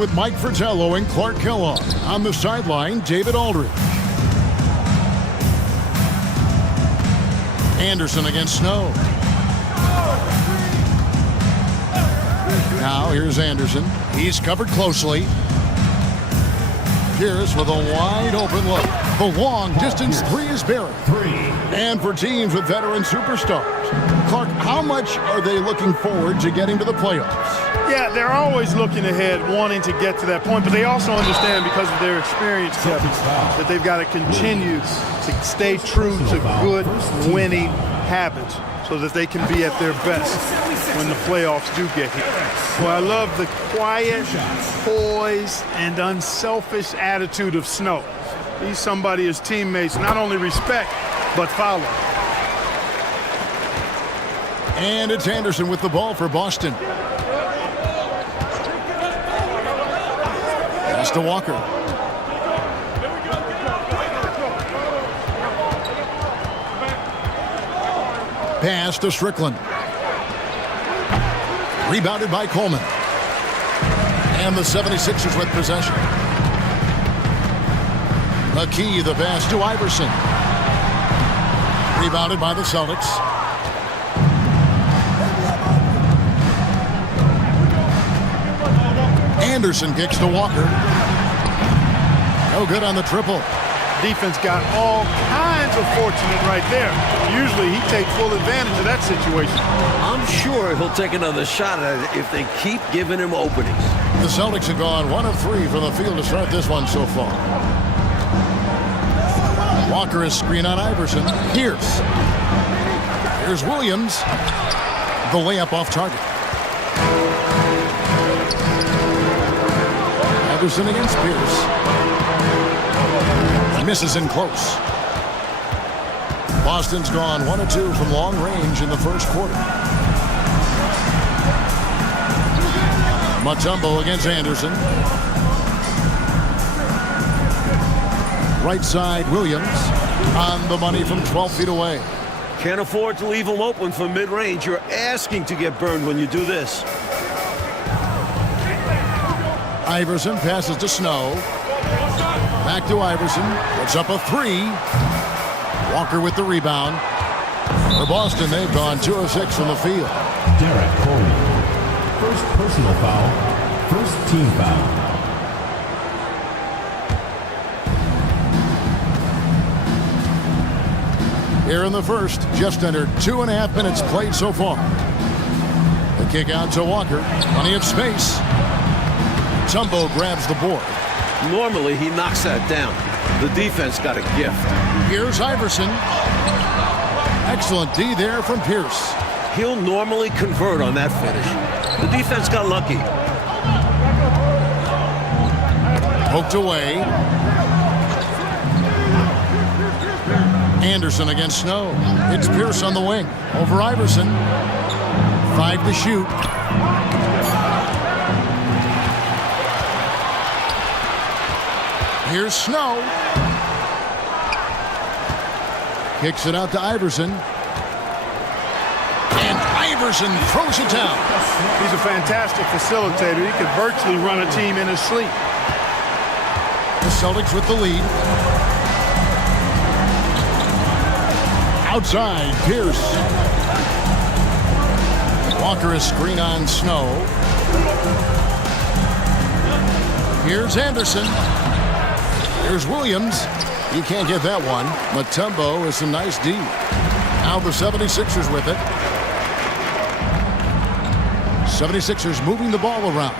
with Mike Fratello and Clark Kellogg. On the sideline, David Aldridge. Anderson against Snow. Now here's Anderson. He's covered closely. Pierce with a wide open look. The long distance three is buried. And for teams with veteran superstars, Clark, how much are they looking forward to getting to the playoffs? Yeah, they're always looking ahead, wanting to get to that point, but they also understand because of their experience, Kevin, that they've got to continue to stay true to good winning habits so that they can be at their best when the playoffs do get here. Well, I love the quiet, poise, and unselfish attitude of Snow. He's somebody his teammates not only respect, but follow. And it's Anderson with the ball for Boston. Pass to Walker. Pass to Strickland. Rebounded by Coleman. And the 76ers with possession. McKee, the pass to Iverson. Rebounded by the Celtics. Anderson kicks to Walker. No good on the triple. Defense got all kinds of fortunate right there. Usually he takes full advantage of that situation. I'm sure he'll take another shot at it if they keep giving him openings. The Celtics have gone 1 of 3 from the field to start this one so far. Walker is screen on Iverson. Pierce. Here's Williams. The layup off target. Iverson against Pierce. Misses in close. Boston's gone 1 of 2 from long range in the first quarter. Mutombo against Anderson. Right side, Williams on the money from 12 feet away. Can't afford to leave him open for mid-range. You're asking to get burned when you do this. Iverson passes to Snow. Back to Iverson. Puts up a 3. Walker with the rebound. For Boston, they've gone 2 of 6 from the field. Derek Coleman. First personal foul. First team foul. Here in the first, just under 2.5 minutes played so far. The kick out to Walker. Plenty of space. Tumbo grabs the board. Normally, he knocks that down. The defense got a gift. Here's Iverson. Excellent D there from Pierce. He'll normally convert on that finish. The defense got lucky. Poked away. Anderson against Snow. It's Pierce on the wing. Over Iverson. 5 to shoot. Here's Snow. Kicks it out to Iverson. And Iverson throws it down. He's a fantastic facilitator. He could virtually run a team in his sleep. The Celtics with the lead. Outside, Pierce. Walker is screen on Snow. Here's Anderson. Here's Williams. He can't get that one. Mutombo is some nice D. Now the 76ers with it. 76ers moving the ball around.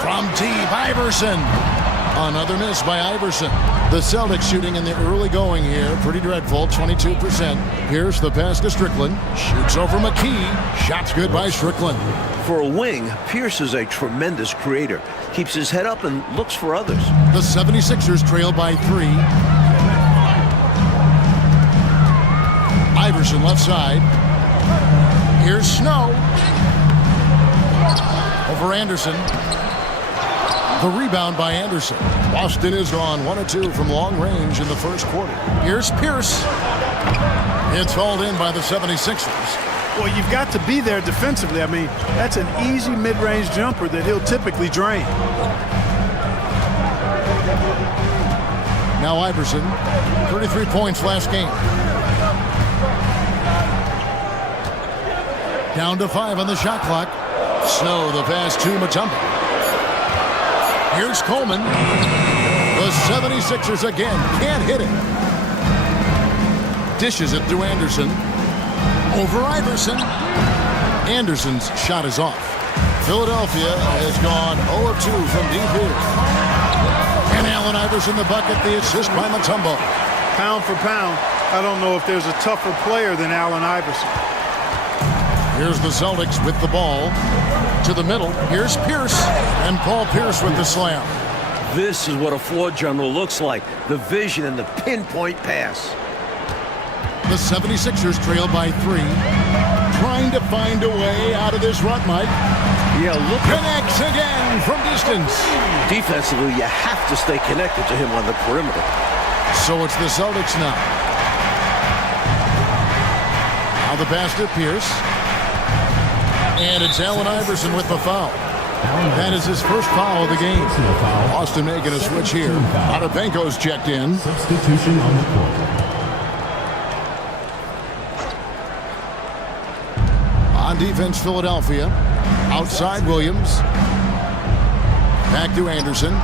From deep, Iverson. Another miss by Iverson. The Celtics shooting in the early going here. Pretty dreadful, 22%. Here's the pass to Strickland. Shoots over McKee. Shot's good by Strickland. For a wing, Pierce is a tremendous creator. Keeps his head up and looks for others. The 76ers trail by 3. Iverson left side. Here's Snow. Over Anderson. The rebound by Anderson. Boston is on 1 of 2 from long range in the first quarter. Here's Pierce. It's hauled in by the 76ers. Well, you've got to be there defensively. I mean, that's an easy mid-range jumper that he'll typically drain. Now Iverson, 33 points last game. Down to 5 on the shot clock. Snow the pass to Mutombo. Here's Coleman. The 76ers again can't hit it. Dishes it through Anderson. Over Iverson. Anderson's shot is off. Philadelphia has gone 0 of 2 from deep here. And Allen Iverson the bucket, the assist by Mutombo. Pound for pound, I don't know if there's a tougher player than Allen Iverson. Here's the Celtics with the ball. To the middle. Here's Pierce. And Paul Pierce with the slam. This is what a floor general looks like. The vision and the pinpoint pass. The 76ers trail by 3. Trying to find a way out of this rut, Mike. Yeah, look. Connects again from distance. Defensively, you have to stay connected to him on the perimeter. So it's the Celtics now. Now the pass to Pierce. And it's Allen Iverson with the foul. That is his first foul of the game. Austin making a switch here. Otapenko's checked in. Substitution on the court. On defense, Philadelphia. Outside, Williams. Back to Anderson.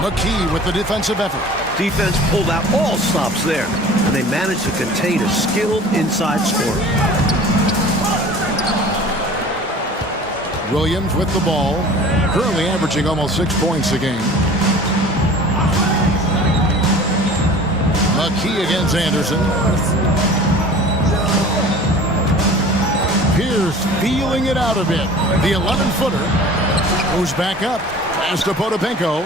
McKee with the defensive effort. Defense pulled out all stops there, and they managed to contain a skilled inside scorer. Williams with the ball. Currently averaging almost 6 points a game. McKee against Anderson. Pierce feeling it out a bit. The 11-footer goes back up. Pass to Potapenko.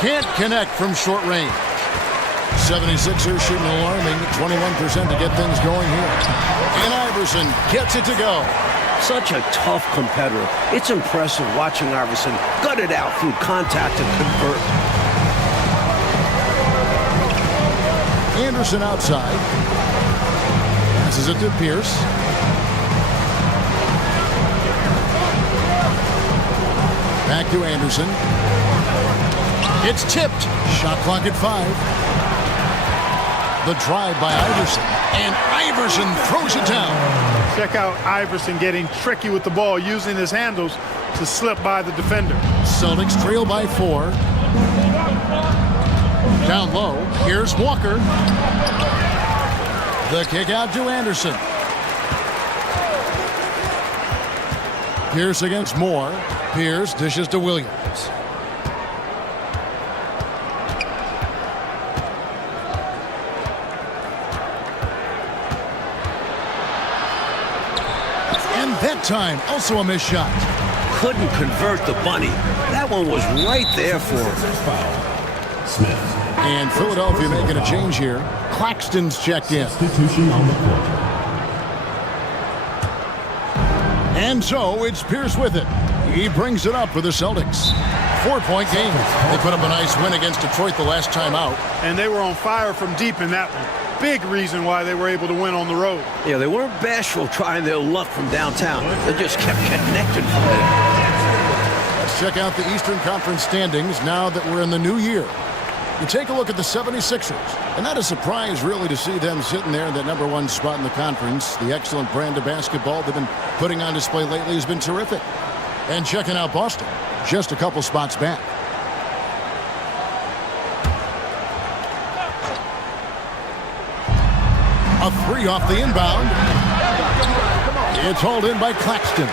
Can't connect from short range. 76ers shooting alarming 21% to get things going here. And Iverson gets it to go. Such a tough competitor. It's impressive watching Iverson gut it out through contact and convert. Anderson outside. Passes it to Pierce. Back to Anderson. It's tipped. Shot clock at 5. The drive by Iverson. And Iverson throws it down. Check out Iverson getting tricky with the ball, using his handles to slip by the defender. Celtics trail by 4. Down low. Here's Walker. The kick out to Anderson. Pierce against Moore. Pierce dishes to Williams. And that time, also a missed shot. Couldn't convert the bunny. That one was right there for him. Foul. Smith. And Philadelphia making a change here. Claxton's checked in. Substitution on the court. And so it's Pierce with it. He brings it up for the Celtics. 4-point game. They put up a nice win against Detroit the last time out. And they were on fire from deep in that one. Big reason why they were able to win on the road. Yeah, they weren't bashful trying their luck from downtown. They just kept connecting from there. Let's check out the Eastern Conference standings now that we're in the new year. You take a look at the 76ers, and not a surprise really to see them sitting there in that #1 spot in the conference. The excellent brand of basketball they've been putting on display lately has been terrific. And checking out Boston, just a couple spots back. A 3 off the inbound. It's hauled in by Claxton.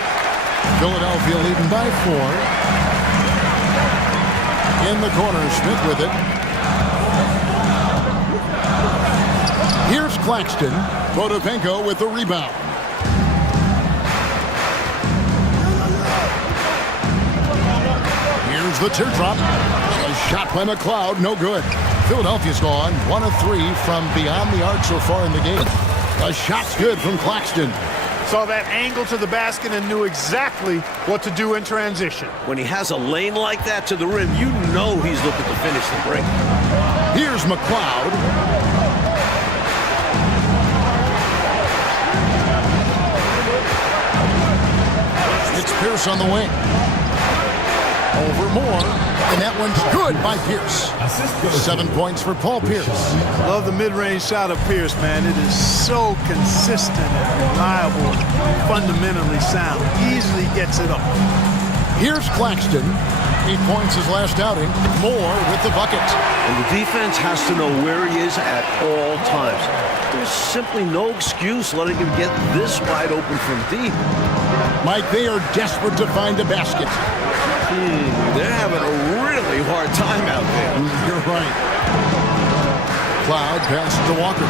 Philadelphia leading by 4. In the corner, Smith with it. Here's Claxton. Potapenko with the rebound. Here's the teardrop. A shot by McLeod, no good. Philadelphia's gone 1 of 3 from beyond the arc so far in the game. A shot's good from Claxton. Saw that angle to the basket and knew exactly what to do in transition. When he has a lane like that to the rim, you know he's looking to finish the break. Here's McLeod. It's Pierce on the wing. Over Moore, and that one's good by Pierce. 7 points for Paul Pierce. Love the mid-range shot of Pierce, man. It is so consistent and reliable, fundamentally sound. Easily gets it up. Here's Claxton. 8 points his last outing. Moore with the bucket. And the defense has to know where he is at all times. There's simply no excuse letting him get this wide open from deep. Mike, they are desperate to find a basket. They're having a really hard time out there. You're right. Cloud passes to Walker.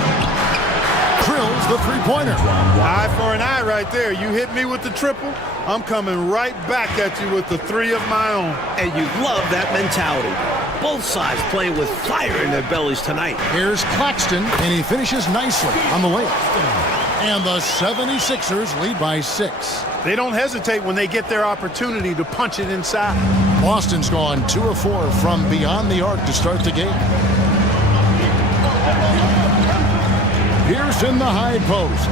Drills the three-pointer. Eye for an eye right there. You hit me with the triple, I'm coming right back at you with the three of my own. And you love that mentality. Both sides playing with fire in their bellies tonight. Here's Claxton, and he finishes nicely on the layup. And the 76ers lead by 6. They don't hesitate when they get their opportunity to punch it inside. Boston's gone 2 of 4 from beyond the arc to start the game. Pierce in the high post.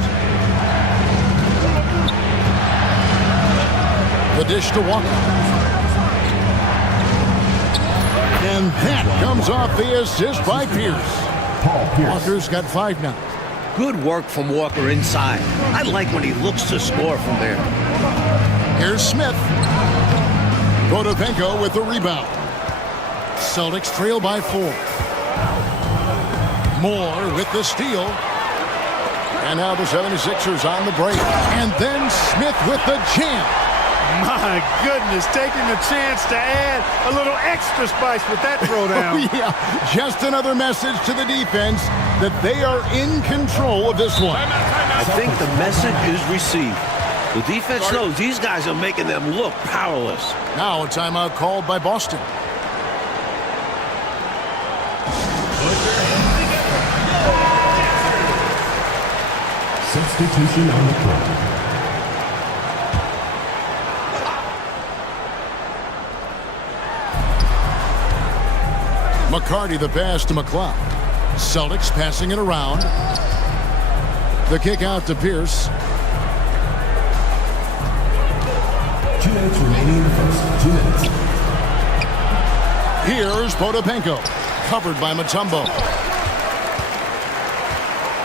The dish to Walker. And that comes off the assist by Pierce. Paul Pierce. Walker's got 5 now. Good work from Walker inside. I like when he looks to score from there. Here's Smith. Potapenko with the rebound. Celtics trail by 4. Moore with the steal. And now the 76ers on the break. And then Smith with the jam. My goodness, taking the chance to add a little extra spice with that throwdown. Yeah, just another message to the defense that they are in control of this one. I think the message is received. The defense knows these guys are making them look powerless. Now a timeout called by Boston. Substitution on the court. McCarty the pass to McLeod. Celtics passing it around. The kick out to Pierce. 2 minutes remaining in the first. 2 minutes. Here's Potapenko. Covered by Mutombo.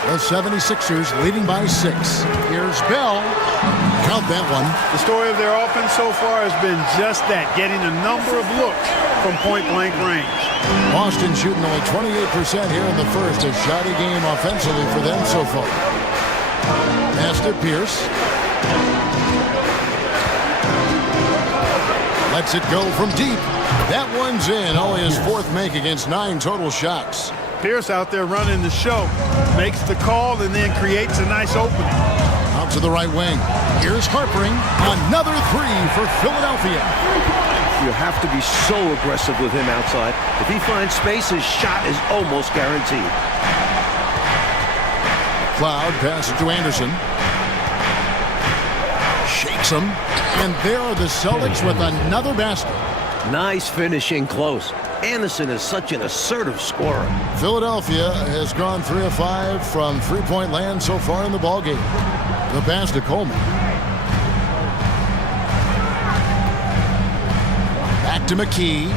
The 76ers leading by 6. Here's Bell. Count that one. The story of their offense so far has been just that, getting a number of looks from point-blank range. Boston shooting only 28% here in the first. A shoddy game offensively for them so far. Pass to Pierce. Lets it go from deep. That one's in. Only his 4th make against 9 total shots. Pierce out there running the show. Makes the call and then creates a nice opening. Out to the right wing. Here's Harpering. Another 3 for Philadelphia. You have to be so aggressive with him outside. If he finds space, his shot is almost guaranteed. Cloud passes to Anderson. Shakes him. And there are the Celtics with another basket. Nice finishing close. Anderson is such an assertive scorer. Philadelphia has gone 3 of 5 from three-point land so far in the ballgame. The pass to Coleman. Back to McKee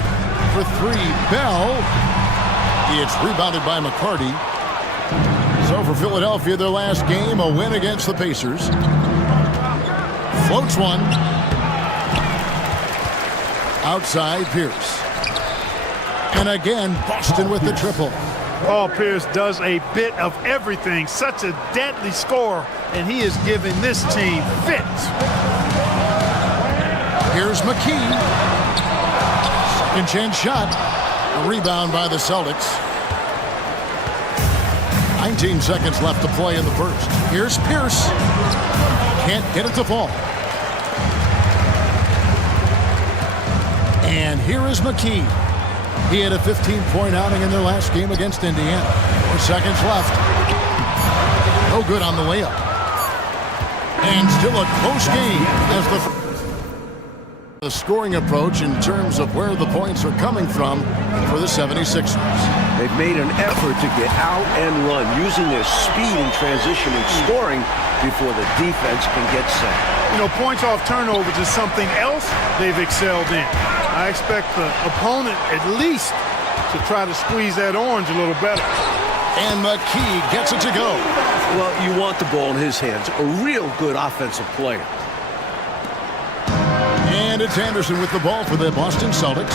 for 3. Bell. It's rebounded by McCarty. So for Philadelphia, their last game, a win against the Pacers. Floats one. Outside Pierce. And again, Boston with the triple. Paul Pierce does a bit of everything. Such a deadly scorer, and he is giving this team fits. Here's McKee. Second chance shot. A rebound by the Celtics. 19 seconds left to play in the first. Here's Pierce. Can't get it to fall. And here is McKee. He had a 15-point outing in their last game against Indiana. 4 seconds left. No good on the layup. And still a close game as the scoring approach in terms of where the points are coming from for the 76ers. They've made an effort to get out and run, using their speed in transition and scoring before the defense can get set. points off turnovers is something else they've excelled in. I expect the opponent at least to try to squeeze that orange a little better. And McKee gets it to go. Well, you want the ball in his hands. A real good offensive player. And it's Anderson with the ball for the Boston Celtics,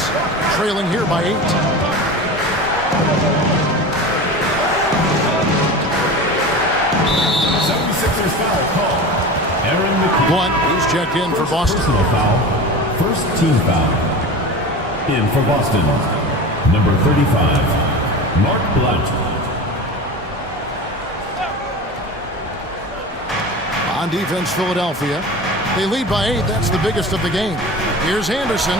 trailing here by 8. 76ers foul call. Aaron McKee. Blunt, he's checked in for Boston. Personal foul. First team foul. In for Boston. Number 35, Mark Blount. On defense, Philadelphia. They lead by 8. That's the biggest of the game. Here's Anderson.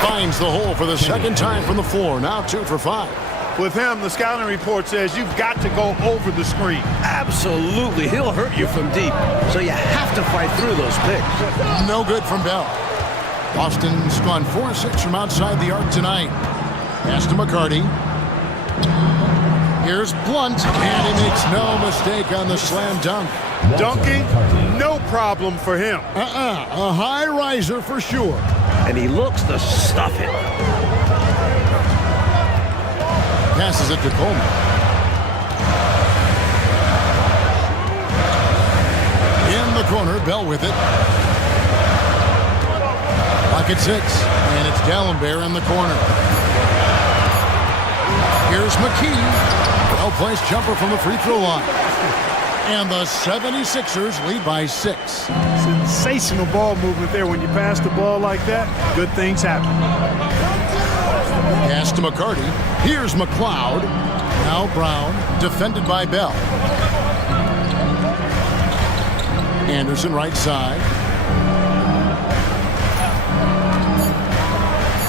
Finds the hole for the second time from the floor. Now 2 for 5. With him, the scouting report says you've got to go over the screen. Absolutely. He'll hurt you from deep. So you have to fight through those picks. No good from Bell. Boston's gone 4-6 from outside the arc tonight. Pass to McCarty. Here's Blunt, and he makes no mistake on the slam dunk. Dunking, no problem for him. A high riser for sure. And he looks to stuff it. Passes it to Coleman. In the corner, Bell with it. Pocket 6, and it's D'Alembert in the corner. Here's McKee. Well-placed jumper from the free throw line. And the 76ers lead by 6. Sensational ball movement there. When you pass the ball like that, good things happen. Pass to McCarty. Here's McLeod. Now Brown, defended by Bell. Anderson right side.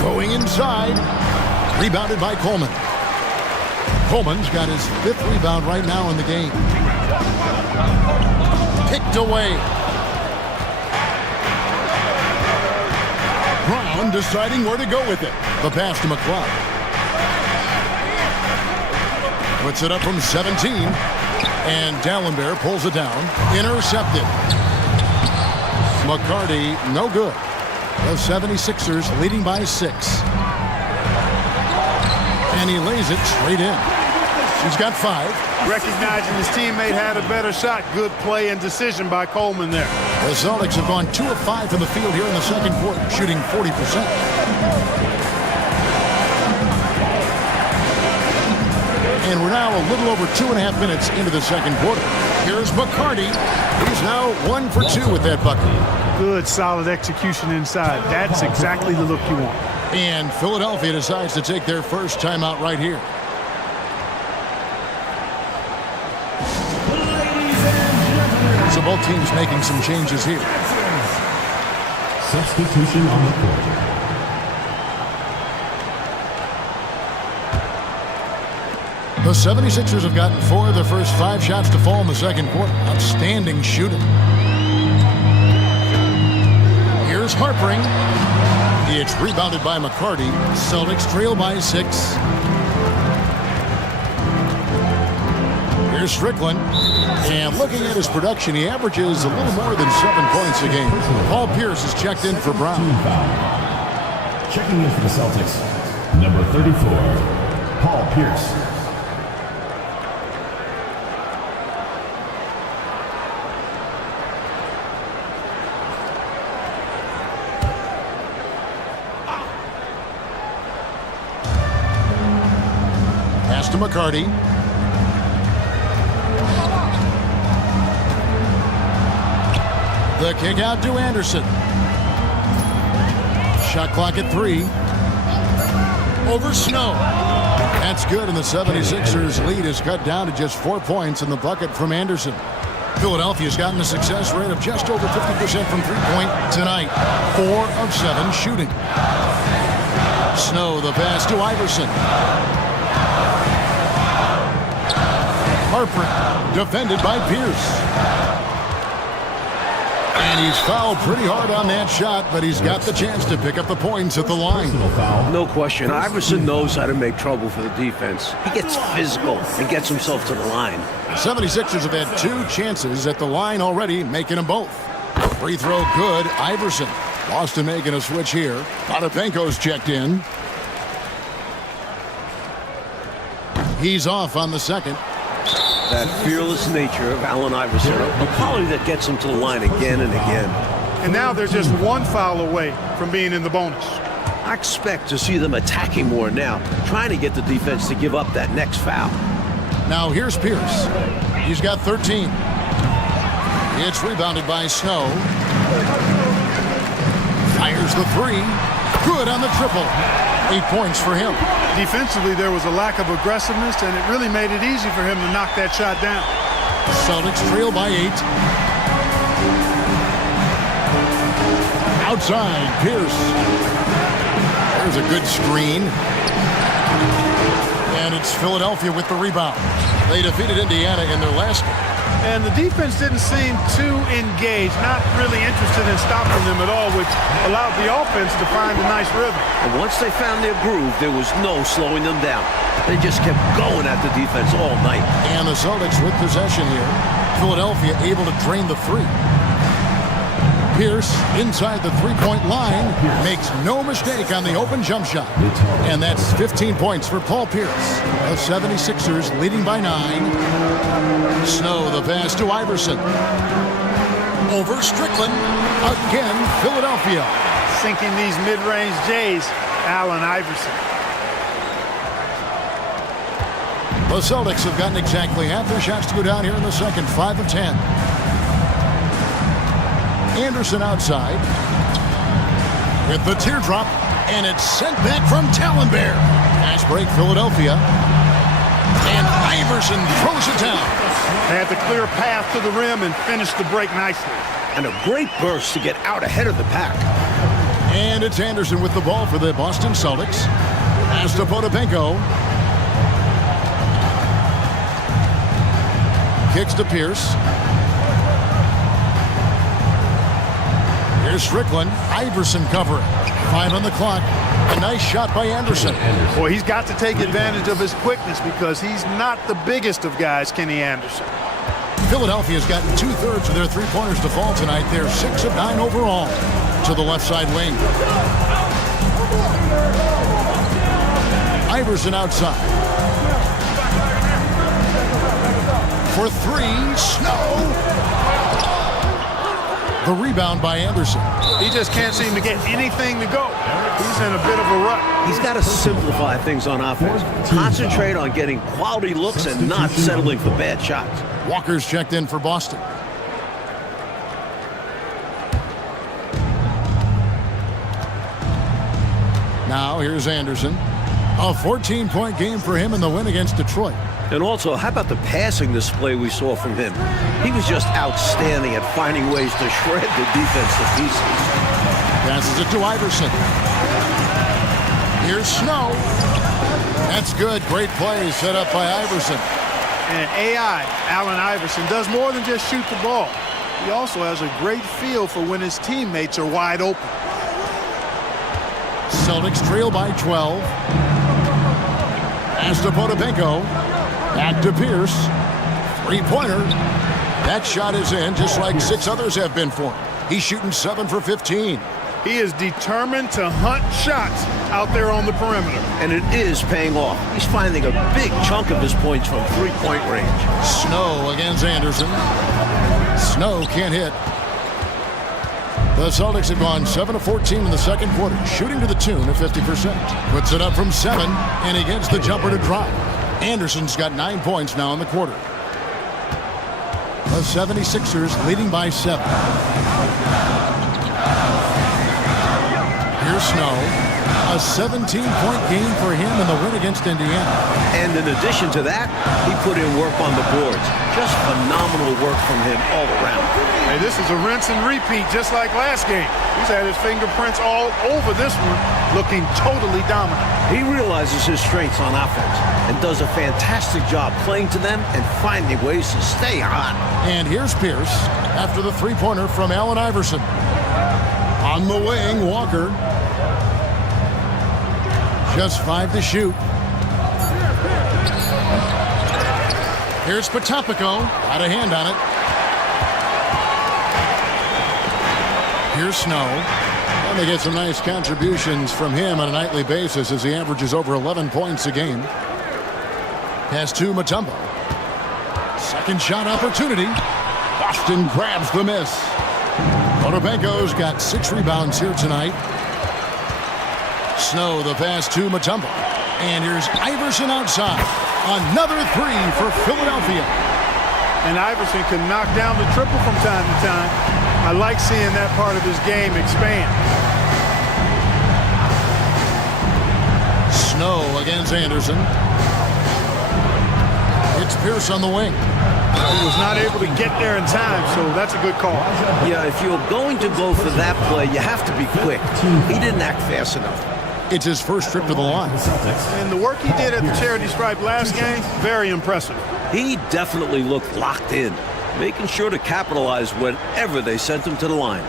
Going inside. Rebounded by Coleman. Coleman's got his 5th rebound right now in the game. Picked away. Brown deciding where to go with it. The pass to McLeod. Puts it up from 17. And D'Alembert pulls it down. Intercepted. McCarty, no good. The 76ers leading by 6. And he lays it straight in. He's got 5. Recognizing his teammate had a better shot. Good play and decision by Coleman there. The Celtics have gone 2 of 5 from the field here in the second quarter, shooting 40%. And we're now a little over 2.5 minutes into the second quarter. Here's McCarty. He's now 1 for 2 with that bucket. Good, solid execution inside. That's exactly the look you want. And Philadelphia decides to take their first timeout right here. So both teams making some changes here. Substitution on the court. The 76ers have gotten 4 of their first 5 shots to fall in the second quarter. Outstanding shooting. Here's Harpering. It's rebounded by McCarty. Celtics trail by 6. Here's Strickland. And looking at his production, he averages a little more than 7 points a game. Paul Pierce is checked in for Brown. Checking in for the Celtics, number 34, Paul Pierce. Pass to McCarty. The kick out to Anderson. Shot clock at 3. Over Snow. That's good, and the 76ers lead is cut down to just 4 points in the bucket from Anderson. Philadelphia's gotten a success rate of just over 50% from three-point tonight. 4 of 7 shooting. Snow, the pass to Iverson. Harper, defended by Pierce. And he's fouled pretty hard on that shot, but he's got the chance to pick up the points at the line. No question. Iverson knows how to make trouble for the defense. He gets physical and gets himself to the line. The 76ers have had 2 chances at the line already, making them both. Free throw good. Iverson. Boston making a switch here. Potapenko's checked in. He's off on the second. That fearless nature of Allen Iverson, a quality that gets him to the line again and again. And now they're just one foul away from being in the bonus. I expect to see them attacking more now, trying to get the defense to give up that next foul. Now here's Pierce. He's got 13. It's rebounded by Snow. Fires the three. Good on the triple. 8 points for him. Defensively, there was a lack of aggressiveness, and it really made it easy for him to knock that shot down. Celtics trail by 8. Outside, Pierce. There's a good screen. And it's Philadelphia with the rebound. They defeated Indiana in their last game. And the defense didn't seem too engaged, not really interested in stopping them at all, which allowed the offense to find a nice rhythm. And once they found their groove, there was no slowing them down. They just kept going at the defense all night. And the Celtics with possession here. Philadelphia able to drain the three. Pierce inside the three-point line makes no mistake on the open jump shot. And that's 15 points for Paul Pierce. The 76ers leading by 9. Snow the pass to Iverson. Over Strickland. Again, Philadelphia. Sinking these mid-range J's, Allen Iverson. The Celtics have gotten exactly half their shots to go down here in the second. 5 of 10. Anderson outside with the teardrop, and it's sent back from Tallenbear. Pass break, Philadelphia. And Iverson throws it down. They had the clear path to the rim and finished the break nicely. And a great burst to get out ahead of the pack. And it's Anderson with the ball for the Boston Celtics. Pass to Potapenko. Kicks to Pierce. Here's Strickland. Iverson covering. 5 on the clock. A nice shot by Anderson. Boy, he's got to take advantage of his quickness because he's not the biggest of guys, Kenny Anderson. Philadelphia's gotten 2/3 of their three-pointers to fall tonight. They're 6 of 9 overall. To the left side wing. Iverson outside. For 3, Snow. The rebound by Anderson. He just can't seem to get anything to go. He's in a bit of a rut. He's got to simplify things on offense. Concentrate on getting quality looks and not settling for bad shots. Walker's checked in for Boston. Now here's Anderson. A 14-point game for him in the win against Detroit. And also, how about the passing display we saw from him? He was just outstanding at finding ways to shred the defense to pieces. Passes it to Iverson. Here's Snow. That's good. Great play set up by Iverson. And AI, Allen Iverson, does more than just shoot the ball. He also has a great feel for when his teammates are wide open. Celtics trail by 12. Pass to Potapenko. Back to Pierce. Three-pointer. That shot is in, just like 6 others have been for him. He's shooting 7 for 15. He is determined to hunt shots out there on the perimeter. And it is paying off. He's finding a big chunk of his points from three-point range. Snow against Anderson. Snow can't hit. The Celtics have gone 7 of 14 in the second quarter, shooting to the tune of 50%. Puts it up from 7, and he gets the jumper to drop. Anderson's got 9 points now in the quarter. The 76ers leading by 7. Here's Snow. A 17-point game for him in the win against Indiana. And in addition to that, he put in work on the boards. Just phenomenal work from him all around. Hey, this is a rinse and repeat just like last game. He's had his fingerprints all over this one, looking totally dominant. He realizes his strengths on offense and does a fantastic job playing to them and finding ways to stay hot. And here's Pierce after the three-pointer from Allen Iverson. On the wing, Walker. Just 5 to shoot. Here's Potapenko. Got a hand on it. Here's Snow. And they get some nice contributions from him on a nightly basis as he averages over 11 points a game. Pass to Mutombo. Second shot opportunity. Boston grabs the miss. Otobenko's got 6 rebounds here tonight. Snow, the pass to Mutombo. And here's Iverson outside. Another 3 for Philadelphia. And Iverson can knock down the triple from time to time. I like seeing that part of his game expand. Snow against Anderson. It's Pierce on the wing. He was not able to get there in time, so that's a good call. Yeah, if you're going to go for that play, you have to be quick. He didn't act fast enough. It's his first trip to the line. And the work he did at the charity stripe last game, very impressive. He definitely looked locked in, making sure to capitalize whenever they sent him to the line.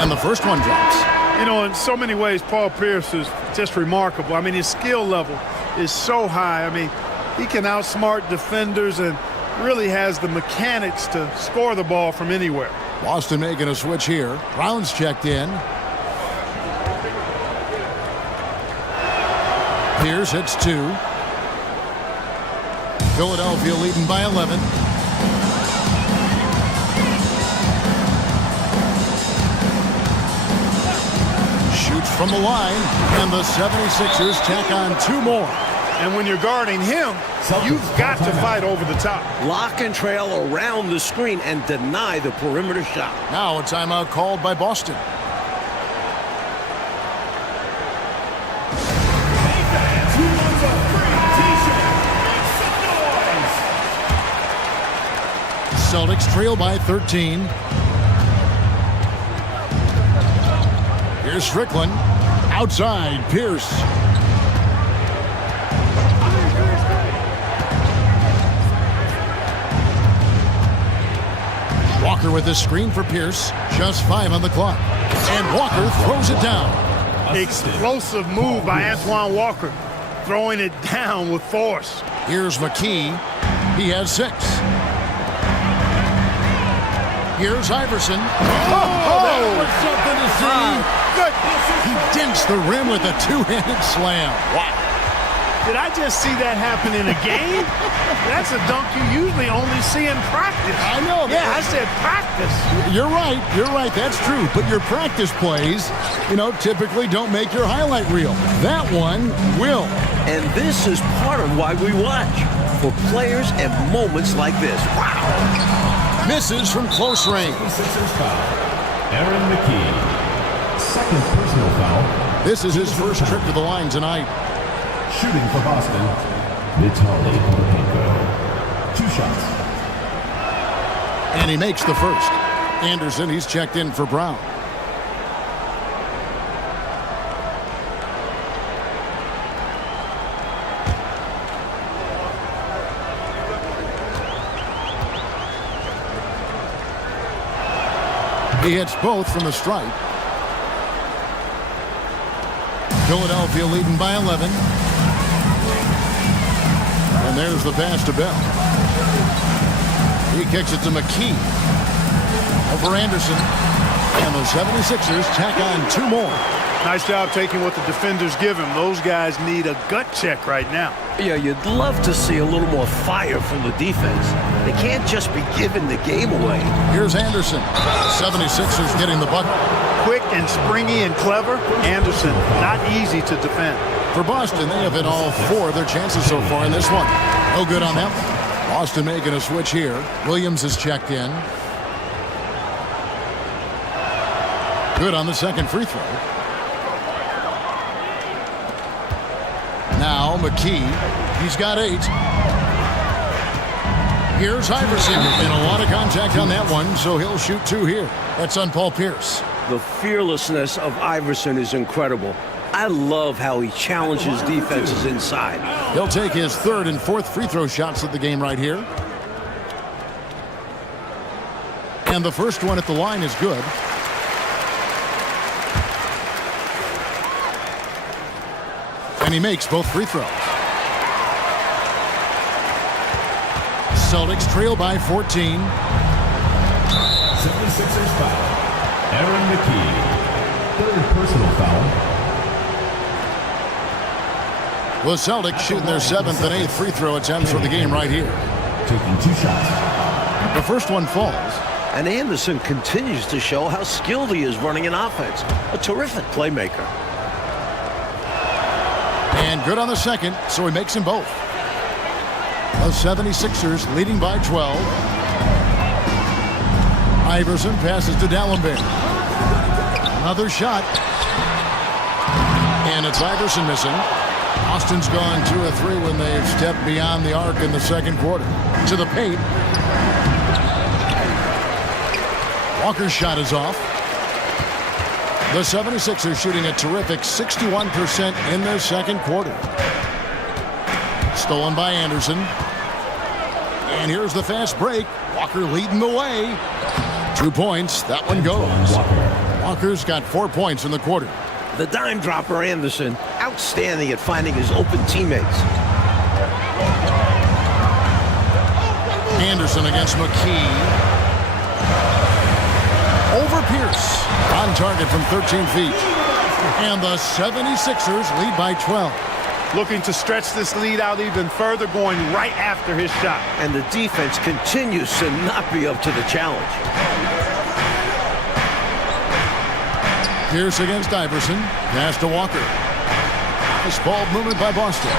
And the first one drops. You know, in so many ways, Paul Pierce is just remarkable. I mean, his skill level is so high. I mean, he can outsmart defenders and really has the mechanics to score the ball from anywhere. Boston making a switch here. Brown's checked in. Pierce hits 2. Philadelphia leading by 11. Shoots from the line, and the 76ers tack on 2 more. And when you're guarding him, you've got to fight over the top. Lock and trail around the screen and deny the perimeter shot. Now a timeout called by Boston. Celtics trail by 13. Here's Strickland. Outside, Pierce. Walker with the screen for Pierce. Just 5 on the clock. And Walker throws it down. Explosive move by Antoine Walker. Throwing it down with force. Here's McKee. He has 6. Here's Iverson. That was something to see. He dents the rim with a 2-handed slam. Wow. Did I just see that happen in a game? That's a dunk you usually only see in practice. I know. Yeah, I said practice. You're right. You're right. That's true. But your practice plays, typically don't make your highlight reel. That one will. And this is part of why we watch. For players and moments like this. Wow. Misses from close range. Aaron McKee. Second personal foul. This is his first trip to the line tonight. Shooting for Boston, Vitaly Potapenko. 2 shots. And he makes the first. Anderson, he's checked in for Brown. He hits both from the stripe. Philadelphia leading by 11. And there's the pass to Bell. He kicks it to McKee. Over Anderson. And the 76ers tack on 2 more. Nice job taking what the defenders give him. Those guys need a gut check right now. Yeah, you'd love to see a little more fire from the defense. They can't just be giving the game away. Here's Anderson. 76ers getting the bucket. Quick and springy and clever. Anderson, not easy to defend. For Boston, they have hit all 4 of their chances so far in this one. No good on that one. Boston making a switch here. Williams is checked in. Good on the second free throw. Now McKee, he's got 8. Here's Iverson, and a lot of contact on that one, so he'll shoot 2 here. That's on Paul Pierce. The fearlessness of Iverson is incredible. I love how he challenges defenses inside. He'll take his 3rd and 4th free throw shots of the game right here. And the first one at the line is good. And he makes both free throws. Celtics trail by 14. 76ers foul. Aaron McKee. Third personal foul. The Celtics shooting their 7th and 8th free throw attempts for the game right here. Taking 2 shots. The first one falls. And Anderson continues to show how skilled he is running an offense. A terrific playmaker. And good on the second, so he makes them both. The 76ers leading by 12. Iverson passes to D'Alembert. Another shot. And it's Iverson missing. Austin's gone 2 of 3 when they've stepped beyond the arc in the second quarter. To the paint. Walker's shot is off. The 76ers shooting a terrific 61% in their second quarter. Stolen by Anderson. And here's the fast break. Walker leading the way. 2 points. That one goes. Walker's got 4 points in the quarter. The dime dropper Anderson, outstanding at finding his open teammates. Anderson against McKee. Over Pierce. On target from 13 feet. And the 76ers lead by 12. Looking to stretch this lead out even further, going right after his shot. And the defense continues to not be up to the challenge. Pierce against Iverson. Pass to Walker. Nice ball movement by Boston.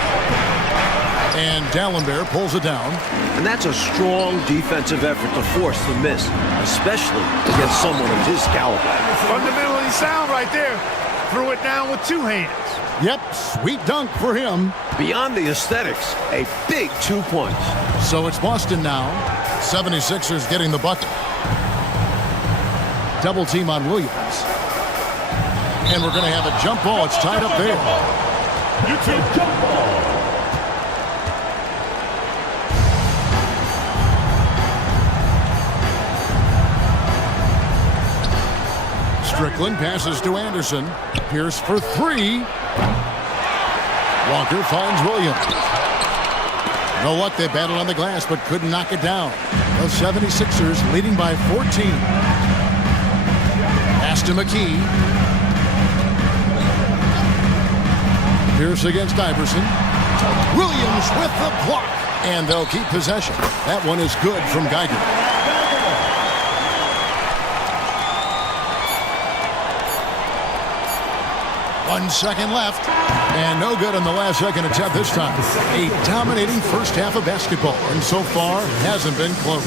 And D'Alembert pulls it down. And that's a strong defensive effort to force the miss, especially against someone of his caliber. Fundamentally sound right there. Threw it down with 2 hands. Yep, sweet dunk for him. Beyond the aesthetics, a big 2 points. So it's Boston now. 76ers getting the bucket. Double team on Williams. And we're going to have a jump ball. It's tied up there. YouTube jump ball. Strickland passes to Anderson. Pierce for 3. Walker finds Williams. No luck. They battled on the glass but couldn't knock it down. The 76ers leading by 14. Pass to McKee. Pierce against Iverson. Williams with the block. And they'll keep possession. That one is good from Geiger. One second left. And no good on the last second attempt this time. A dominating first half of basketball. And so far, hasn't been close.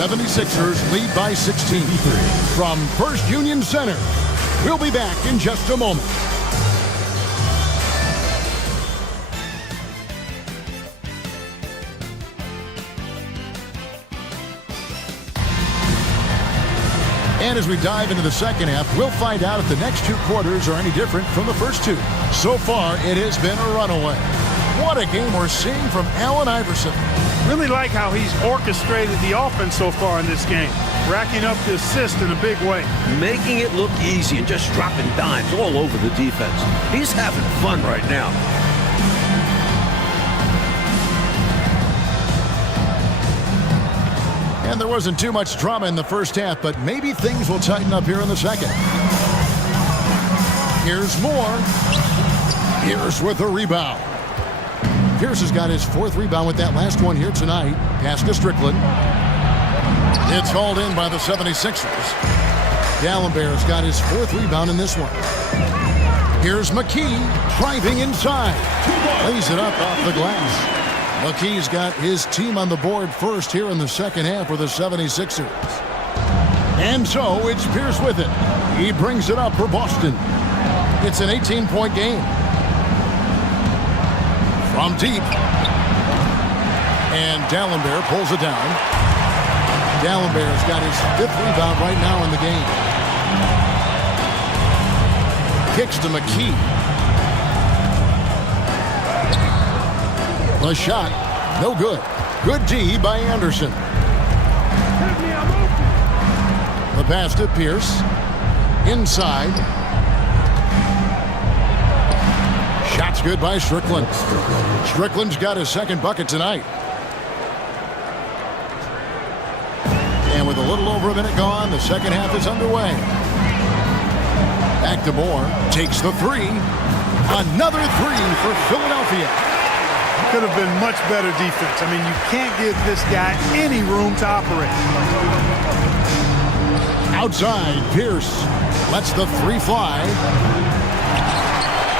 76ers lead by 16. From First Union Center. We'll be back in just a moment. And as we dive into the second half, we'll find out if the next 2 quarters are any different from the first 2. So far, it has been a runaway. What a game we're seeing from Allen Iverson. Really like how he's orchestrated the offense so far in this game. Racking up the assist in a big way. Making it look easy and just dropping dimes all over the defense. He's having fun right now. And there wasn't too much drama in the first half, but maybe things will tighten up here in the second. Here's more. Pierce with a rebound. Pierce has got his 4th rebound with that last one here tonight. Pass to Strickland. It's hauled in by the 76ers. D'Alembert's got his 4th rebound in this one. Here's McKee driving inside. Lays it up off the glass. McKee's got his team on the board first here in the second half for the 76ers. And so it's Pierce with it. He brings it up for Boston. It's an 18-point game. From deep. And D'Alembert pulls it down. D'Alembert's got his 5th rebound right now in the game. Kicks to McKee. The shot, no good. Good D by Anderson. The pass to Pierce. Inside. Shot's good by Strickland. Strickland's got his 2nd bucket tonight. And with a little over a minute gone, the second half is underway. Back to Moore. Takes the three. Another three for Philadelphia. Could have been much better defense. I mean, you can't give this guy any room to operate. Outside, Pierce lets the three fly.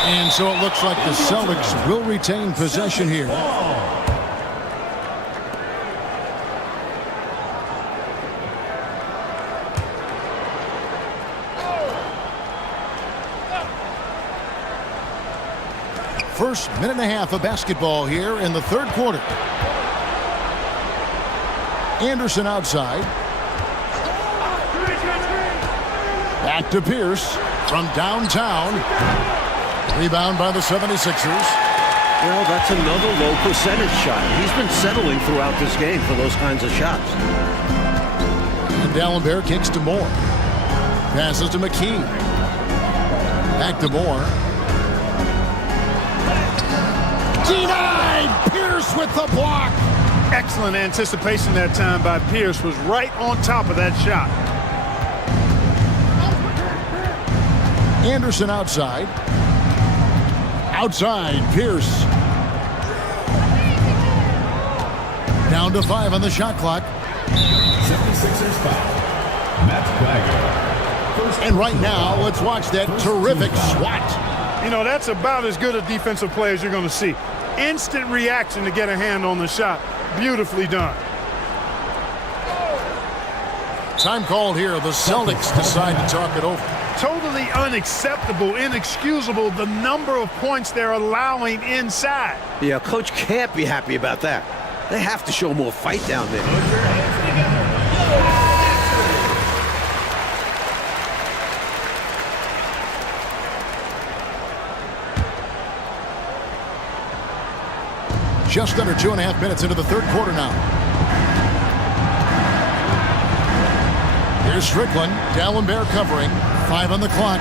And so it looks like the Celtics will retain possession here. First minute and a half of basketball here in the third quarter. Anderson outside. Back to Pierce from downtown. Rebound by the 76ers. Well, that's another low percentage shot. He's been settling throughout this game for those kinds of shots. And D'Alembert kicks to Moore. Passes to McKee. Back to Moore. Denied! Pierce with the block. Excellent anticipation that time by Pierce. Was right on top of that shot. Anderson outside. Outside, Pierce. Down to 5 on the shot clock. 76ers foul. Matt Geiger. And right now, let's watch that terrific swat. You know, that's about as good a defensive play as you're going to see. Instant reaction to get a hand on the shot. Beautifully done. Time called here. The Celtics decide to talk it over. Totally unacceptable, inexcusable, the number of points they're allowing inside. Yeah, coach can't be happy about that. They have to show more fight down there. Just under 2.5 minutes into the third quarter now. Here's Strickland. D'Alembert covering. 5 on the clock.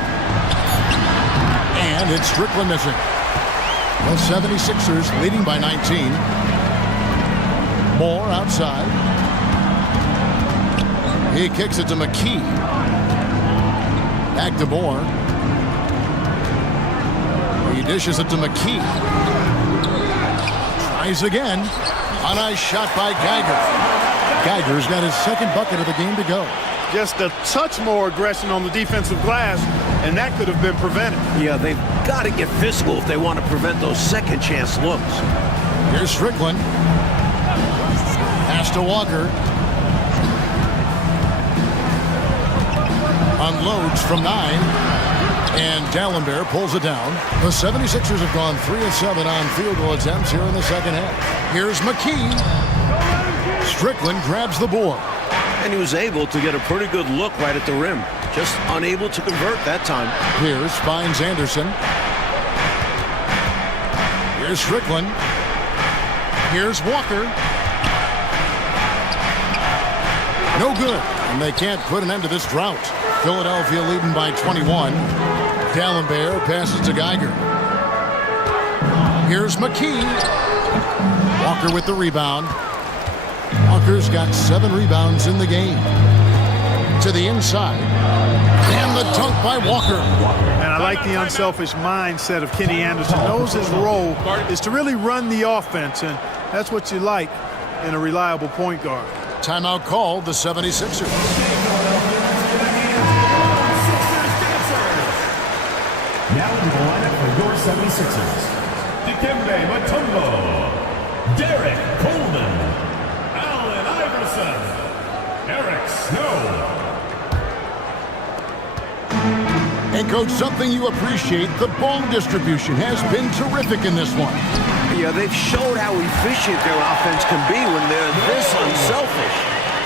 And it's Strickland missing. The 76ers leading by 19. Moore outside. He kicks it to McKee. Back to Moore. He dishes it to McKee. Tries again. A nice shot by Geiger. Geiger's got his second bucket of the game to go. Just a touch more aggression on the defensive glass, and that could have been prevented. Yeah, they've got to get physical if they want to prevent those second chance looks. Here's Strickland. Pass to Walker. Unloads from 9. And D'Alembert pulls it down. The 76ers have gone 3 of 7 on field goal attempts here in the second half. Here's McKee. Strickland grabs the board. And he was able to get a pretty good look right at the rim. Just unable to convert that time. Pierce finds Anderson. Here's Strickland. Here's Walker. No good. And they can't put an end to this drought. Philadelphia leading by 21. D'Alembert passes to Geiger. Here's McKee. Walker with the rebound. Walker's got 7 rebounds in the game. To the inside. And the dunk by Walker. And I like the unselfish mindset of Kenny Anderson. Knows his role is to really run the offense, and that's what you like in a reliable point guard. Timeout called, the 76ers. Now into the lineup for your 76ers. Dikembe Mutombo. Derek Coleman. Allen Iverson. Eric Snow. And coach, something you appreciate, the ball distribution has been terrific in this one. Yeah, they've showed how efficient their offense can be when they're this unselfish.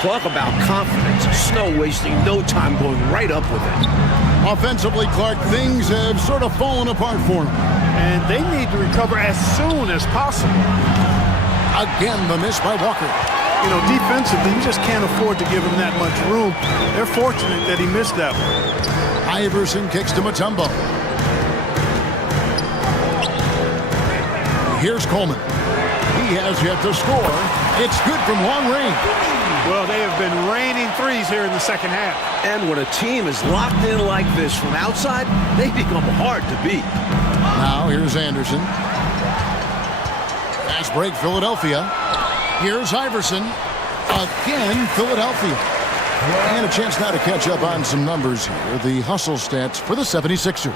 Talk about confidence. Snow wasting no time going right up with it. Offensively, Clark, things have sort of fallen apart for them. And they need to recover as soon as possible. Again, the miss by Walker. You know, defensively, you just can't afford to give him that much room. They're fortunate that he missed that one. Iverson kicks to Mutombo. Here's Coleman. He has yet to score, It's good from long range. Well, they have been raining threes here in the second half. And when a team is locked in like this from outside, they become hard to beat. Now here's Anderson. Fast break, Philadelphia. Here's Iverson. Again, Philadelphia. And a chance now to catch up on some numbers here. The hustle stats for the 76ers.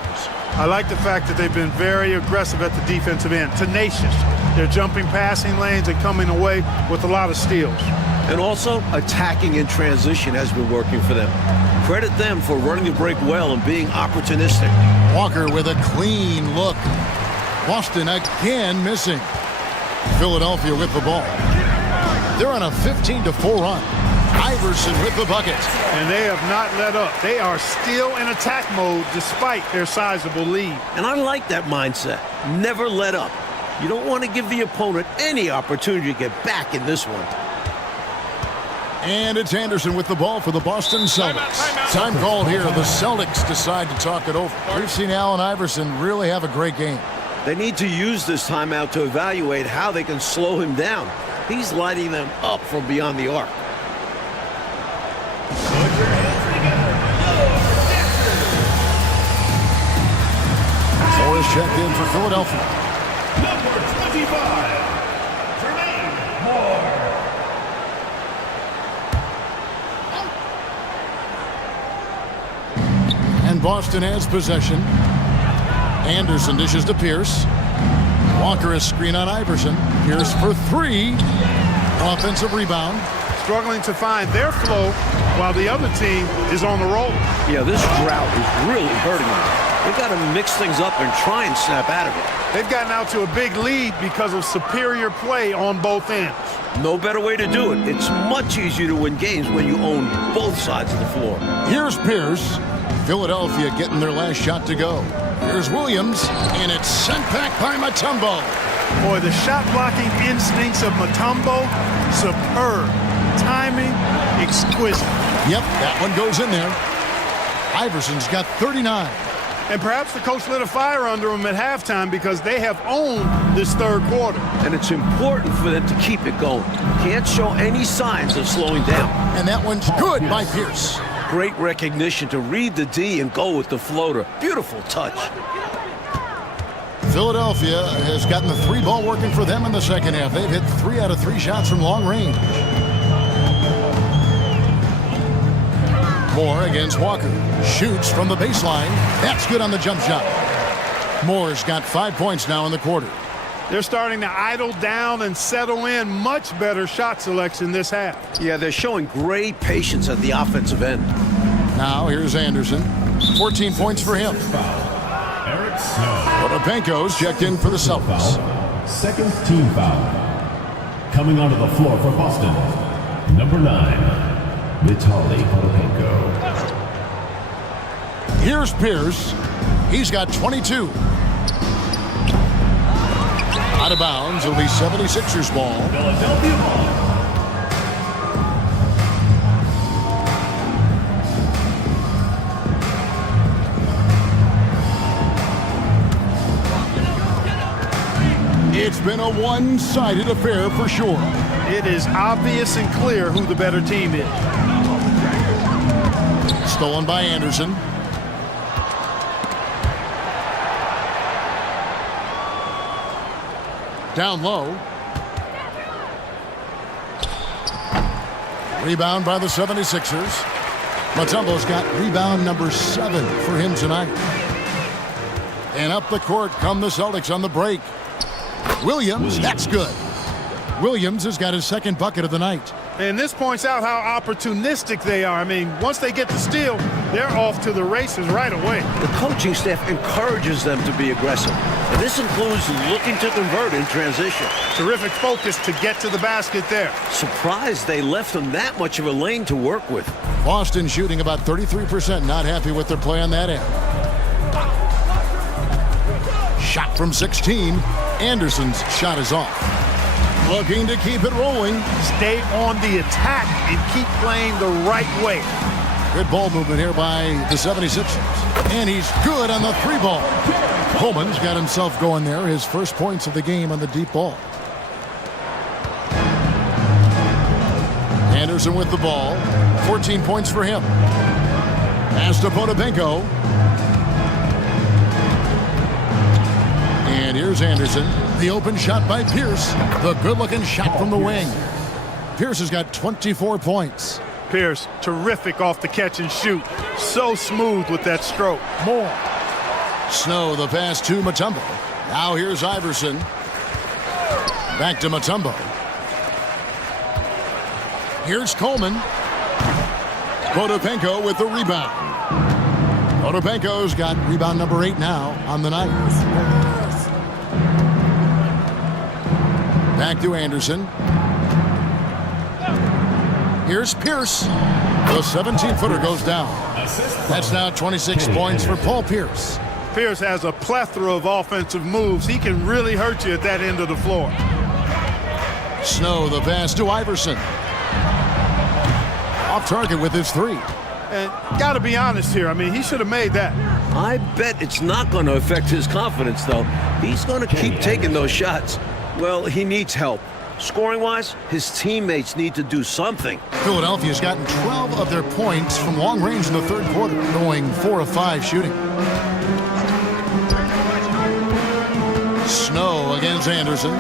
I like the fact that they've been very aggressive at the defensive end, tenacious. They're jumping passing lanes and coming away with a lot of steals. And also, attacking in transition has been working for them. Credit them for running the break well and being opportunistic. Walker with a clean look. Boston again missing. Philadelphia with the ball. They're on a 15-4 run. Iverson with the bucket. And they have not let up. They are still in attack mode despite their sizable lead. And I like that mindset. Never let up. You don't want to give the opponent any opportunity to get back in this one. And it's Anderson with the ball for the Boston Celtics. Time called here. The Celtics decide to talk it over. We've seen Allen Iverson really have a great game. They need to use this timeout to evaluate how they can slow him down. He's lighting them up from beyond the arc. Morris checked in for Philadelphia. Number 25, Moore. And Boston has possession. Anderson dishes to Pierce. Walker is screen on Iverson. Pierce for three. Offensive rebound. Struggling to find their flow while the other team is on the roll. Yeah, this drought is really hurting them. They've got to mix things up and try and snap out of it. They've gotten out to a big lead because of superior play on both ends. No better way to do it. It's much easier to win games when you own both sides of the floor. Here's Pierce. Philadelphia getting their last shot to go. Here's Williams, and it's sent back by Mutombo. Boy, the shot blocking instincts of Mutombo, superb. Timing, exquisite. Yep, that one goes in there. Iverson's got 39. And perhaps the coach lit a fire under them at halftime because they have owned this third quarter. And it's important for them to keep it going. Can't show any signs of slowing down. And that one's good by Pierce. Great recognition to read the D and go with the floater. Beautiful touch. Philadelphia has gotten the three ball working for them in the second half. They've hit 3 out of 3 shots from long range. Moore against Walker. Shoots from the baseline. That's good on the jump shot. Moore's got 5 points now in the quarter. They're starting to idle down and settle in. Much better shot selection this half. Yeah, they're showing great patience at the offensive end. Now here's Anderson. 14 points for him. Eric Snow. Potapenko's checked in for the Celtics. Second team foul. Coming onto the floor for Boston. Number 9. Vitaly Potapenko. Here's Pierce. He's got 22. Out of bounds. It'll be 76ers ball. Philadelphia ball. It's been a one-sided affair for sure. It is obvious and clear who the better team is. Stolen by Anderson. Down low. Rebound by the 76ers. Mutombo's got rebound number 7 for him tonight. And up the court come the Celtics on the break. Williams, that's good. Williams has got his second bucket of the night. And this points out how opportunistic they are. I mean, once they get the steal, they're off to the races right away. The coaching staff encourages them to be aggressive. And this includes looking to convert in transition. Terrific focus to get to the basket there. Surprised they left them that much of a lane to work with. Boston shooting about 33%. Not happy with their play on that end. Shot from 16. Anderson's shot is off. Looking to keep it rolling. Stay on the attack and keep playing the right way. Good ball movement here by the 76ers. And he's good on the 3 ball. Coleman's got himself going there. His first points of the game on the deep ball. Anderson with the ball. 14 points for him. Pass to Potapenko. And here's Anderson. The open shot by Pierce. The good-looking shot from the wing. Pierce has got 24 points. Pierce, terrific off the catch and shoot. So smooth with that stroke. More. Snow, the pass to Mutombo. Now here's Iverson. Back to Mutombo. Here's Coleman. Potapenko with the rebound. Potapenko's got rebound number 8 now on the night. Back to Anderson. Here's Pierce. The 17-footer goes down. That's now 26 points for Paul Pierce. Pierce has a plethora of offensive moves. He can really hurt you at that end of the floor. Snow, the pass to Iverson. Off target with his 3. And got to be honest here. I mean, he should have made that. I bet it's not going to affect his confidence, though. He's going to keep taking those shots. Well, he needs help. Scoring-wise, his teammates need to do something. Philadelphia's gotten 12 of their points from long range in the third quarter, going 4 of 5 shooting. Snow against Anderson.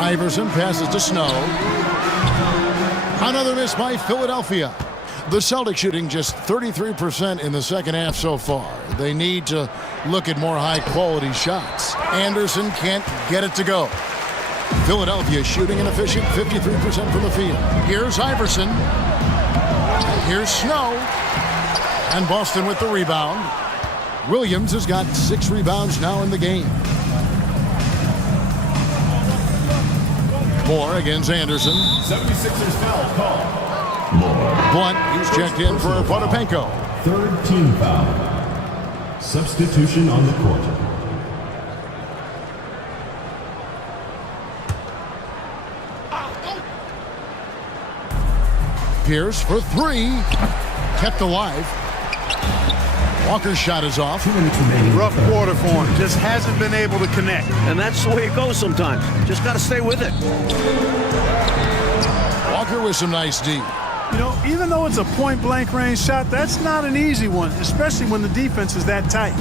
Iverson passes to Snow. Another miss by Philadelphia. The Celtics shooting just 33% in the second half so far. They need to look at more high-quality shots. Anderson can't get it to go. Philadelphia shooting an efficient 53% from the field. Here's Iverson. Here's Snow. And Boston with the rebound. Williams has got 6 rebounds now in the game. Moore against Anderson. 76ers foul call. Blunt, he's checked in for Potapenko. Third team foul. Substitution on the court. Pierce for 3. Kept alive. Walker's shot is off. Rough quarter for him. Just hasn't been able to connect. And that's the way it goes sometimes. Just got to stay with it. Walker with some nice D. You know, even though it's a point-blank range shot, that's not an easy one, especially when the defense is that tight.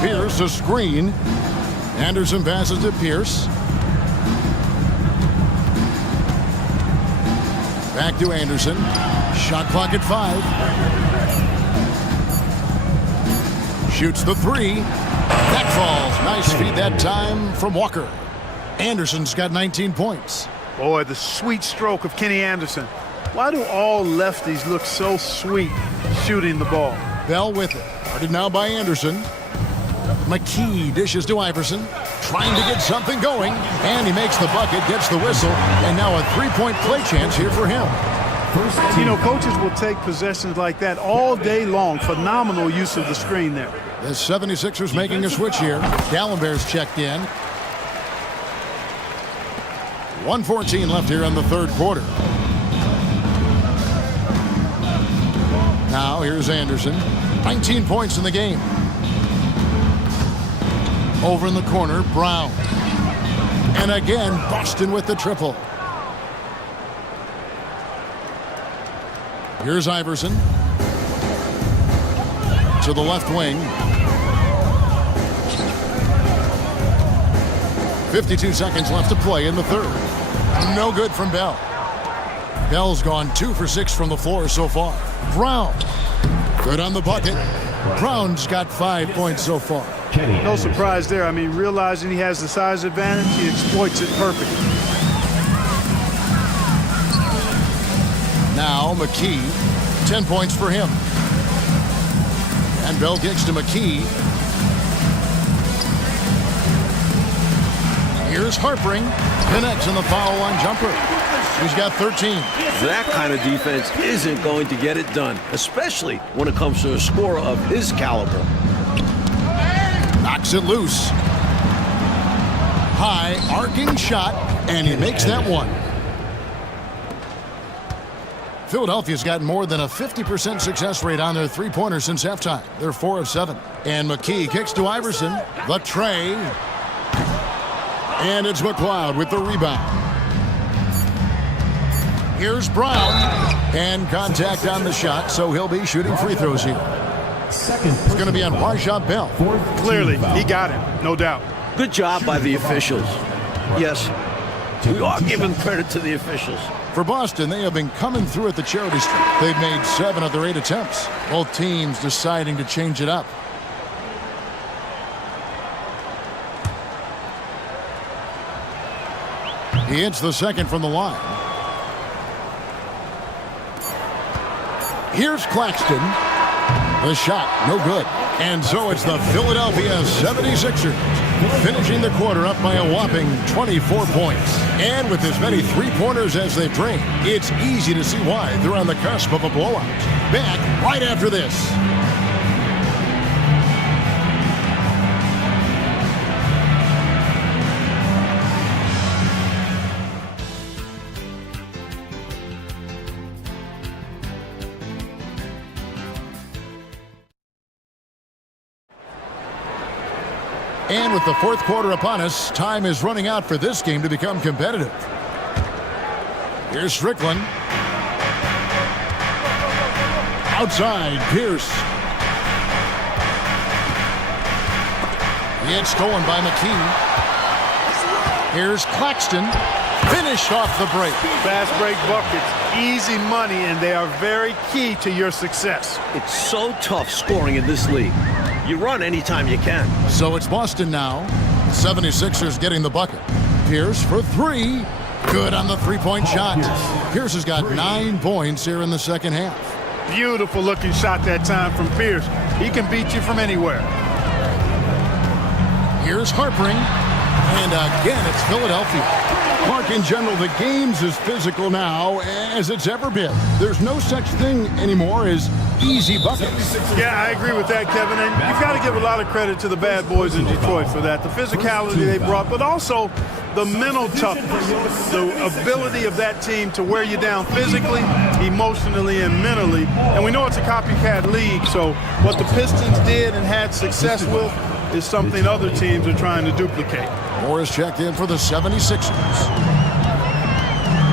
Pierce a screen. Anderson passes to Pierce. Back to Anderson. Shot clock at 5. Shoots the 3. That falls. Nice feed that time from Walker. Anderson's got 19 points. Boy, the sweet stroke of Kenny Anderson. Why do all lefties look so sweet shooting the ball? Bell with it. Guarded now by Anderson. McKee dishes to Iverson. Trying to get something going. And he makes the bucket, gets the whistle. And now a 3-point play chance here for him. You know, coaches will take possessions like that all day long. Phenomenal use of the screen there. The 76ers making a switch here. Gallenberg's checked in. 1:14 left here in the third quarter. Now here's Anderson. 19 points in the game. Over in the corner, Brown. And again, Boston with the triple. Here's Iverson. To the left wing. 52 seconds left to play in the third. No good from Bell. Bell's gone 2 for 6 from the floor so far. Brown. Good on the bucket. Brown's got 5 points so far. No surprise there. I mean, realizing he has the size advantage, he exploits it perfectly. Now McKee. 10 points for him. And Bell kicks to McKee. Here's Harpering. Connects on the foul line jumper. He's got 13. That kind of defense isn't going to get it done, especially when it comes to a scorer of his caliber. Knocks it loose. High arcing shot, and he makes that one. Philadelphia's gotten more than a 50% success rate on their three-pointers since halftime. They're 4 of 7. And McKee kicks to Iverson. The tray. And it's McLeod with the rebound. Here's Brown. And contact on the shot, so he'll be shooting free throws here. It's going to be on Rashad Bell. Clearly, he got it, no doubt. Good job by the officials. Yes, we are giving credit to the officials. For Boston, they have been coming through at the charity stripe. They've made 7 of their 8 attempts. Both teams deciding to change it up. He hits the second from the line. Here's Claxton. The shot, no good. And so it's the Philadelphia 76ers finishing the quarter up by a whopping 24 points. And with as many three-pointers as they've drained, it's easy to see why they're on the cusp of a blowout. Back right after this. And with the fourth quarter upon us, time is running out for this game to become competitive. Here's Strickland. Outside, Pierce. It's stolen by McKee. Here's Claxton. Finished off the break. Fast break buckets, easy money, and they are very key to your success. It's so tough scoring in this league. You run anytime you can. So it's Boston now. 76ers getting the bucket. Pierce for 3. Good on the three-point shot. Pierce has got 9 points here in the second half. Beautiful looking shot that time from Pierce. He can beat you from anywhere. Here's Harpering. And again, it's Philadelphia. Mark, in general, the game's as physical now as it's ever been. There's no such thing anymore as easy buckets. Yeah, I agree with that, Kevin. And you've got to give a lot of credit to the bad boys in Detroit for that. The physicality they brought, but also the mental toughness, the ability of that team to wear you down physically, emotionally, and mentally. And we know it's a copycat league, so what the Pistons did and had success with is something other teams are trying to duplicate. Morris checked in for the 76ers.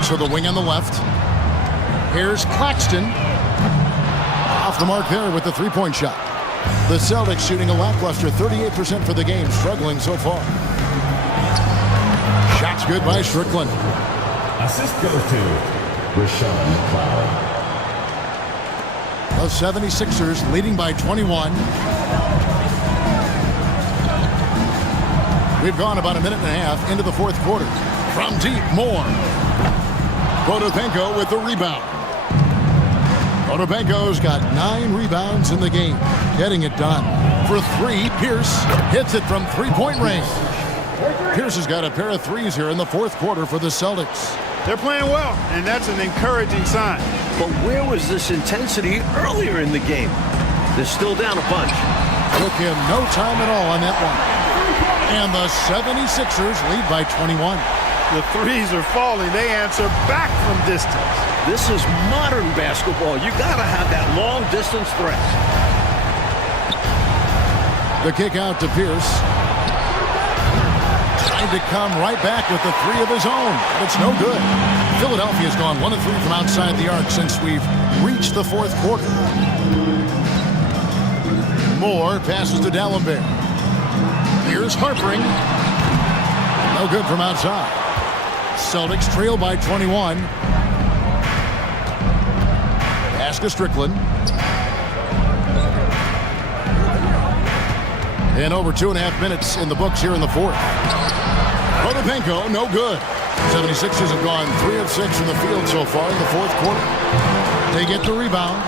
So the wing on the left. Here's Claxton. Off the mark there with the three-point shot. The Celtics shooting a lackluster 38% for the game, struggling so far. Shots good by Strickland. Assist goes to Rashawn McLeod. The 76ers leading by 21. We've gone about a minute and a half into the fourth quarter. From deep, Moore. Potapenko with the rebound. Potapenko's got 9 rebounds in the game. Getting it done. For 3, Pierce hits it from three-point range. Pierce has got a pair of threes here in the fourth quarter for the Celtics. They're playing well, and that's an encouraging sign. But where was this intensity earlier in the game? They're still down a bunch. Took him no time at all on that one. And the 76ers lead by 21. The threes are falling. They answer back from distance. This is modern basketball. You got to have that long-distance threat. The kick out to Pierce. Trying to come right back with the 3 of his own. But it's no good. Philadelphia's gone 1 of 3 from outside the arc since we've reached the fourth quarter. Moore passes to D'Alembert. Here's Harpering. No good from outside. Celtics trail by 21. Pass to Strickland. And over 2.5 minutes in the books here in the fourth. Potapenko, no good. 76ers have gone 3 of 6 from the field so far in the fourth quarter. They get the rebound.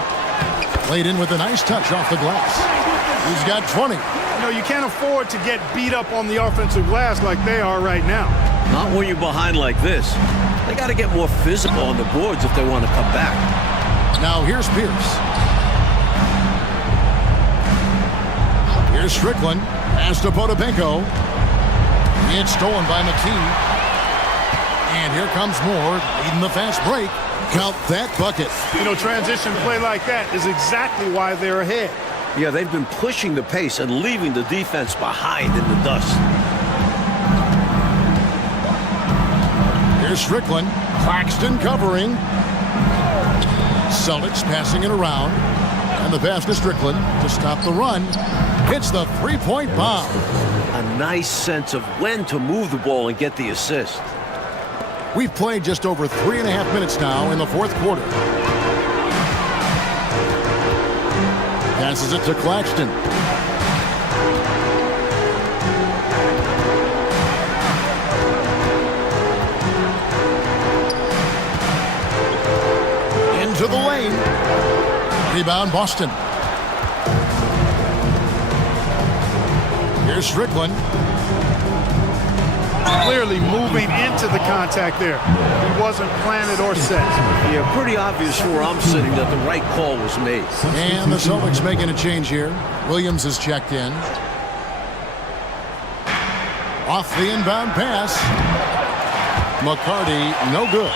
Laid in with a nice touch off the glass. He's got 20. You know, you can't afford to get beat up on the offensive glass like they are right now. Not when you're behind like this. They got to get more physical on the boards if they want to come back. Now here's Pierce. Here's Strickland. Pass to Potapenko. It's stolen by McKee. And here comes Moore leading the fast break. Count that bucket. You know, transition play like that is exactly why they're ahead. Yeah, they've been pushing the pace and leaving the defense behind in the dust. Here's Strickland. Claxton covering. Celtics passing it around. And the pass to Strickland to stop the run. Hits the three-point bomb. A nice sense of when to move the ball and get the assist. We've played just over 3.5 minutes now in the fourth quarter. Passes it to Claxton. Into the lane. Rebound Boston. Here's Strickland. Clearly moving into the contact there. He wasn't planted or set. Yeah, pretty obvious where I'm sitting that the right call was made. And the Celtics making a change here. Williams is checked in. Off the inbound pass. McCarty, no good.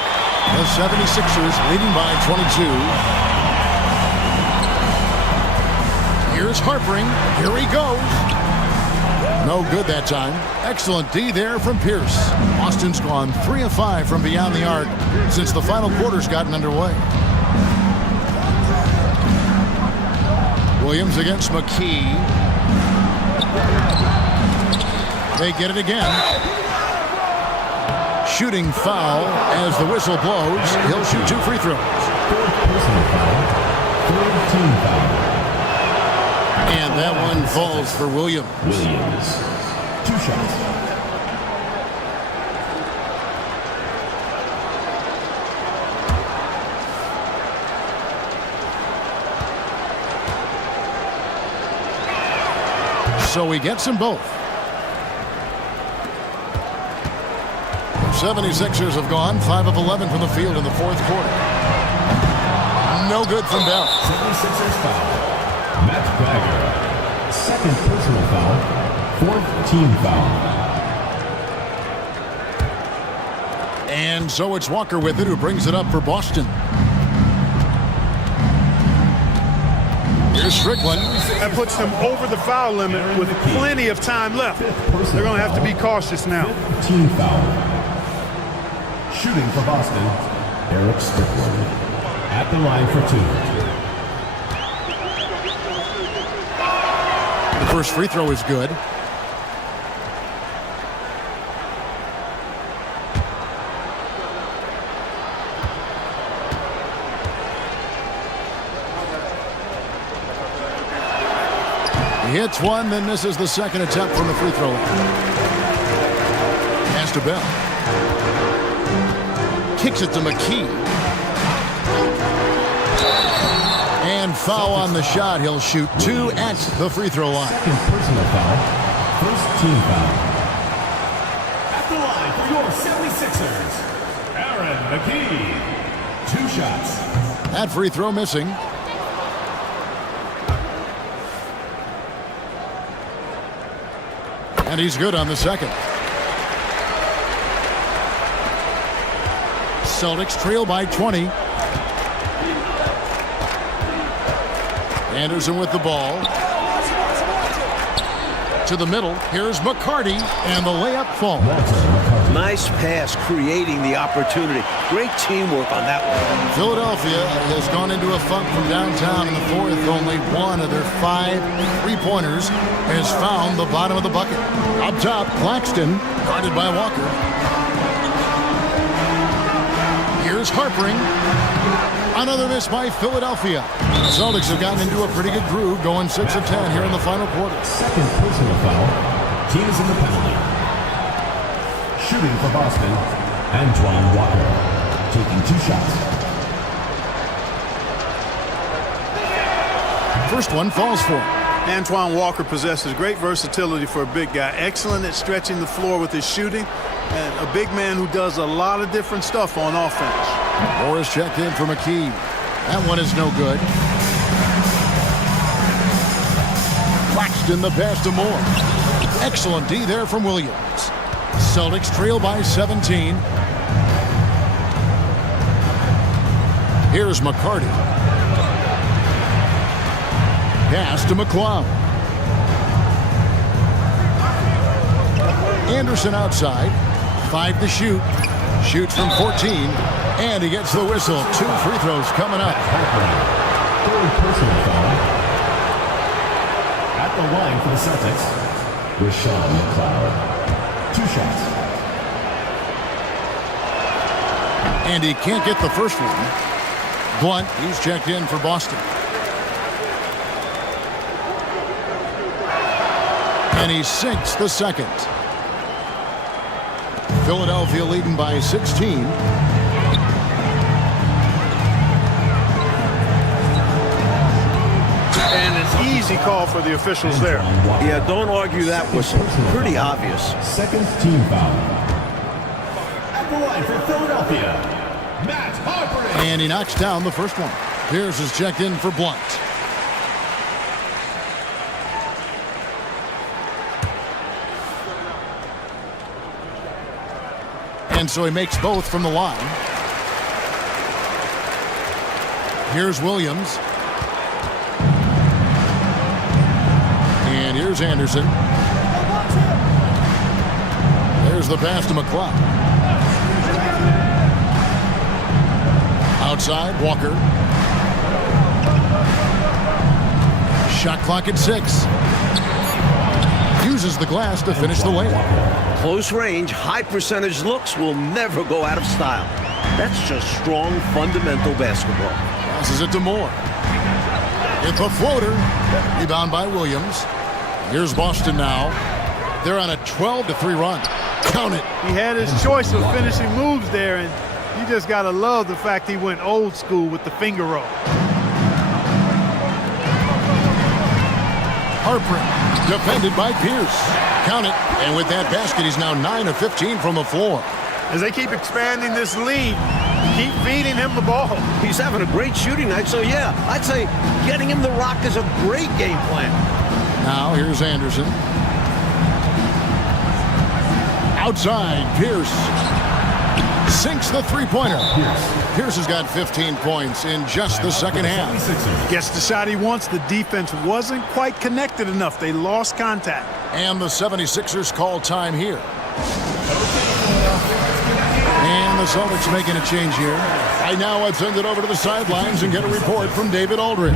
The 76ers leading by 22. Here's Harpering. Here he goes. No good that time. Excellent D there from Pierce. Boston's gone 3 of 5 from beyond the arc since the final quarter's gotten underway. Williams against McKee. They get it again. Shooting foul as the whistle blows. He'll shoot 2 free throws. Personal foul. Third team foul. And that one falls for Williams. 2 shots. So he gets them both. The 76ers have gone 5 of 11 from the field in the fourth quarter. No good from Bell. 76ers foul. Matt Bagger. Second personal foul. Fourth team foul. And so it's Walker with it, who brings it up for Boston. Here's Strickland. That puts them over the foul limit with plenty of time left. They're going to have to be cautious now. Team foul. Shooting for Boston, Eric Strickland. At the line for 2. The first free throw is good. He hits one, then misses the second attempt from the free throw line. Pass to Bell. Kicks it to McKee. And foul on the shot. He'll shoot 2 at the free throw line. Second personal foul. First team foul. At the line for your 76ers, Aaron McKee. 2 shots. That free throw missing. And he's good on the second. Celtics trail by 20. Anderson with the ball. To the middle. Here's McCarty. And the layup falls. Nice pass, creating the opportunity. Great teamwork on that one. Philadelphia has gone into a funk from downtown in the fourth. Only one of their 5 3-pointers has found the bottom of the bucket. Up top, Claxton, guarded by Walker. Here's Harpering. Another miss by Philadelphia. The Celtics have gotten into a pretty good groove, going 6 of 10 here in the final quarter. Second personal foul. Teams in the penalty. Shooting for Boston, Antoine Walker, taking 2 shots. First one falls for him. Antoine Walker possesses great versatility for a big guy. Excellent at stretching the floor with his shooting, and a big man who does a lot of different stuff on offense. Morris checked in for McKee. That one is no good. Claxton the pass to Moore. Excellent D there from Williams. Celtics trail by 17. Here's McCarty. Pass to McClung. Anderson outside. 5 to shoot. Shoots from 14. And he gets the whistle. 2 free throws coming up. Third personal foul. At the line for the Celtics, Rashawn McLeod. 2 shots. And he can't get the first one. Blunt, he's checked in for Boston. And he sinks the second. Philadelphia leading by 16. And an easy call for the officials there. Yeah, don't argue that whistle. Pretty obvious. Second team foul. At the line for Philadelphia, Matt Harper. And he knocks down the first one. Pierce is checked in for Blunt. And so he makes both from the line. Here's Williams. And here's Anderson. There's the pass to McLeod. Outside, Walker. Shot clock at 6. Uses the glass to finish the layup. Close range, high percentage looks will never go out of style. That's just strong, fundamental basketball. Passes it to Moore. It's a floater. Rebound by Williams. Here's Boston now. They're on a 12-3 run. Count it. He had his choice of finishing moves there, and you just got to love the fact he went old school with the finger roll. Harper, defended by Pierce. Count it. And with that basket, he's now 9 of 15 from the floor. As they keep expanding this lead, keep feeding him the ball. He's having a great shooting night, so yeah, I'd say getting him the rock is a great game plan. Now here's Anderson. Outside, Pierce sinks the three-pointer. Pierce has got 15 points in just the second half. Gets the shot he wants. The defense wasn't quite connected enough. They lost contact. And the 76ers call time here. And the Celtics making a change here. Right now, I'd send it over to the sidelines and get a report from David Aldridge.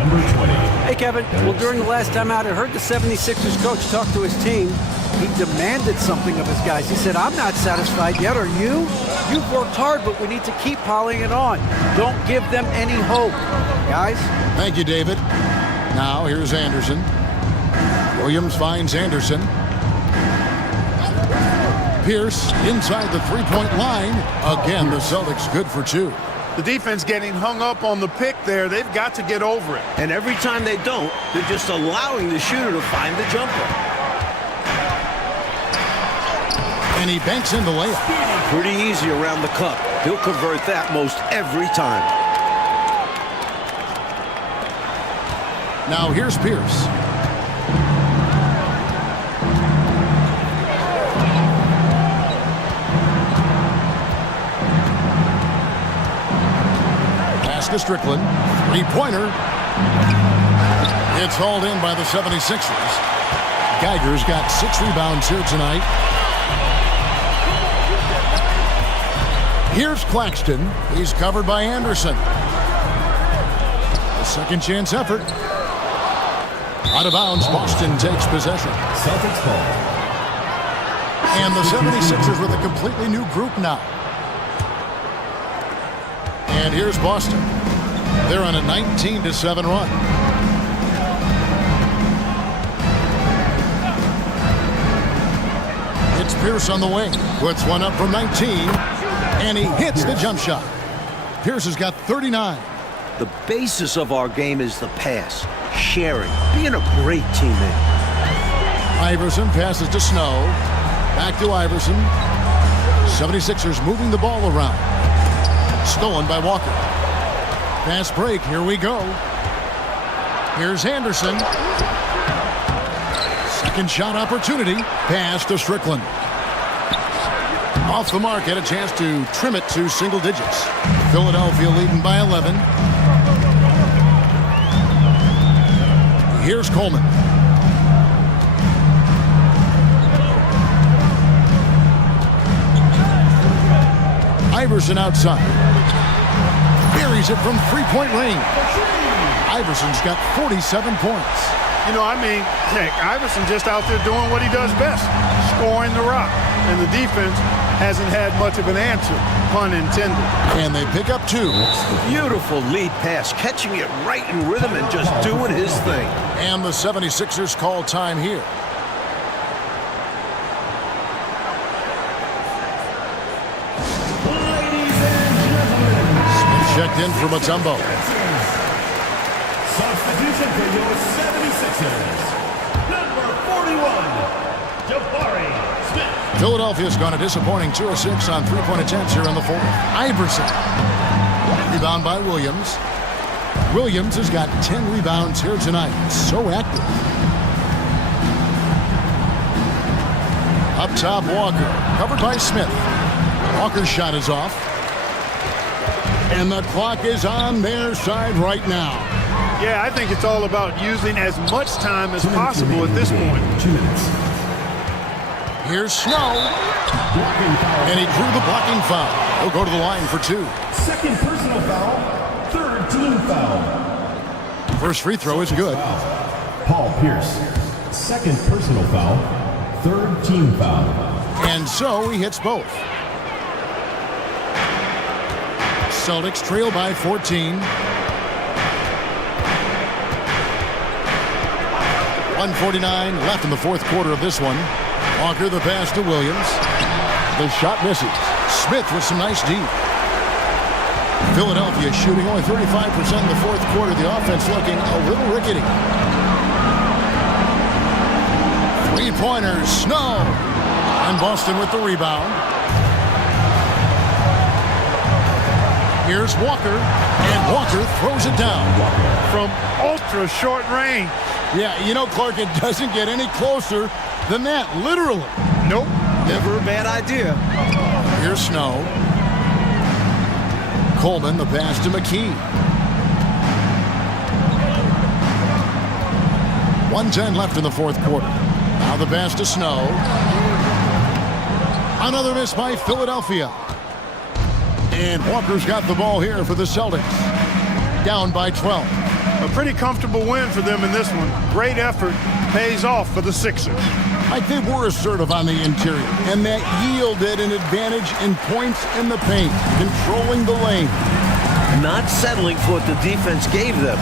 Hey, Kevin. Well, during the last time out, I heard the 76ers coach talk to his team. He demanded something of his guys. He said, I'm not satisfied yet, are you? You've worked hard, but we need to keep piling it on. Don't give them any hope. Guys? Thank you, David. Now, here's Anderson. Williams finds Anderson. Pierce inside the three-point line. Again, the Celtics good for 2. The defense getting hung up on the pick there. They've got to get over it. And every time they don't, they're just allowing the shooter to find the jumper. And he banks in the layup. Pretty easy around the cup. He'll convert that most every time. Now here's Pierce. Pass to Strickland. Three-pointer. It's hauled in by the 76ers. Geiger's got 6 rebounds here tonight. Here's Claxton. He's covered by Anderson. A second chance effort. Out of bounds, Boston takes possession. Celtics ball. And the 76ers with a completely new group now. And here's Boston. They're on a 19-7 run. It's Pierce on the wing. Puts one up from 19. And he hits the jump shot. Pierce has got 39. The basis of our game is the pass, sharing, being a great teammate. Iverson passes to Snow. Back to Iverson. 76ers moving the ball around. Stolen by Walker. Fast break. Here we go. Here's Anderson. Second shot opportunity. Pass to Strickland. Off the mark, had a chance to trim it to single digits. Philadelphia leading by 11. Here's Coleman. Iverson outside. buries it from three-point range. Iverson's got 47 points. You know, I mean, heck, Iverson just out there doing what he does best, scoring the rock. And the defense hasn't had much of an answer, pun intended. And they pick up 2. Beautiful lead pass, catching it right in rhythm and just doing his thing. And the 76ers call time here. Smith checked in for Mutombo. Substitution for your 76ers. Number 41, Jabari Smith. Philadelphia's gone a disappointing 2 of 6 on three-point attempts here in the fourth. Iverson. Rebound by Williams. Williams has got 10 rebounds here tonight. So active. Up top, Walker. Covered by Smith. Walker's shot is off. And the clock is on their side right now. Yeah, I think it's all about using as much time as possible at this point. 2 minutes. Here's Snow. And he drew the blocking foul. He'll go to the line for 2. Second personal foul. Third team foul. First free throw is good. Paul Pierce. Second personal foul. Third team foul. And so he hits both. Celtics trail by 14. 1:49 left in the fourth quarter of this one. Walker the pass to Williams. The shot misses. Smith with some nice deep. Philadelphia shooting only 35% in the fourth quarter. The offense looking a little rickety. Three-pointers, Snow. And Boston with the rebound. Here's Walker. And Walker throws it down. From ultra short range. Yeah, you know, Clark, it doesn't get any closer than that, literally. Nope. Never a bad idea. Here's Snow. Coleman, the pass to McKee. 1:10 left in the fourth quarter. Now the pass to Snow. Another miss by Philadelphia. And Walker's got the ball here for the Celtics. Down by 12. A pretty comfortable win for them in this one. Great effort pays off for the Sixers. Like they were assertive on the interior, and that yielded an advantage in points in the paint, controlling the lane. Not settling for what the defense gave them.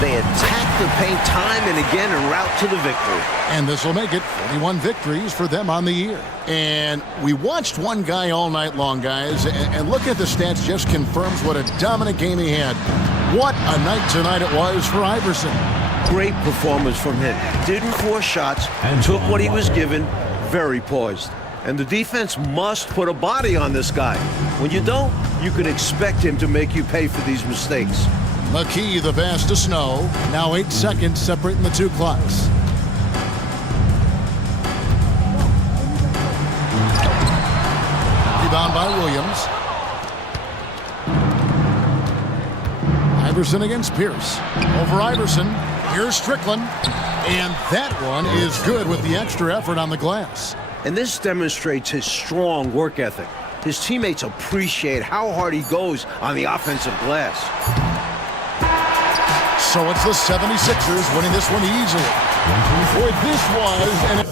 They attacked the paint time and again en route to the victory. And this will make it 41 victories for them on the year. And we watched one guy all night long, guys, and look at the stats just confirms what a dominant game he had. What a night tonight it was for Iverson. Great performance from him. Didn't force shots, took what he was given, very poised. And the defense must put a body on this guy. When you don't, you can expect him to make you pay for these mistakes. McKee, the pass to Snow. Now 8 seconds separating the two clocks. Rebound by Williams. Iverson against Pierce. Over Iverson. Here's Strickland. And that one is good with the extra effort on the glass. And this demonstrates his strong work ethic. His teammates appreciate how hard he goes on the offensive glass. So it's the 76ers winning this one easily. Boy, this was an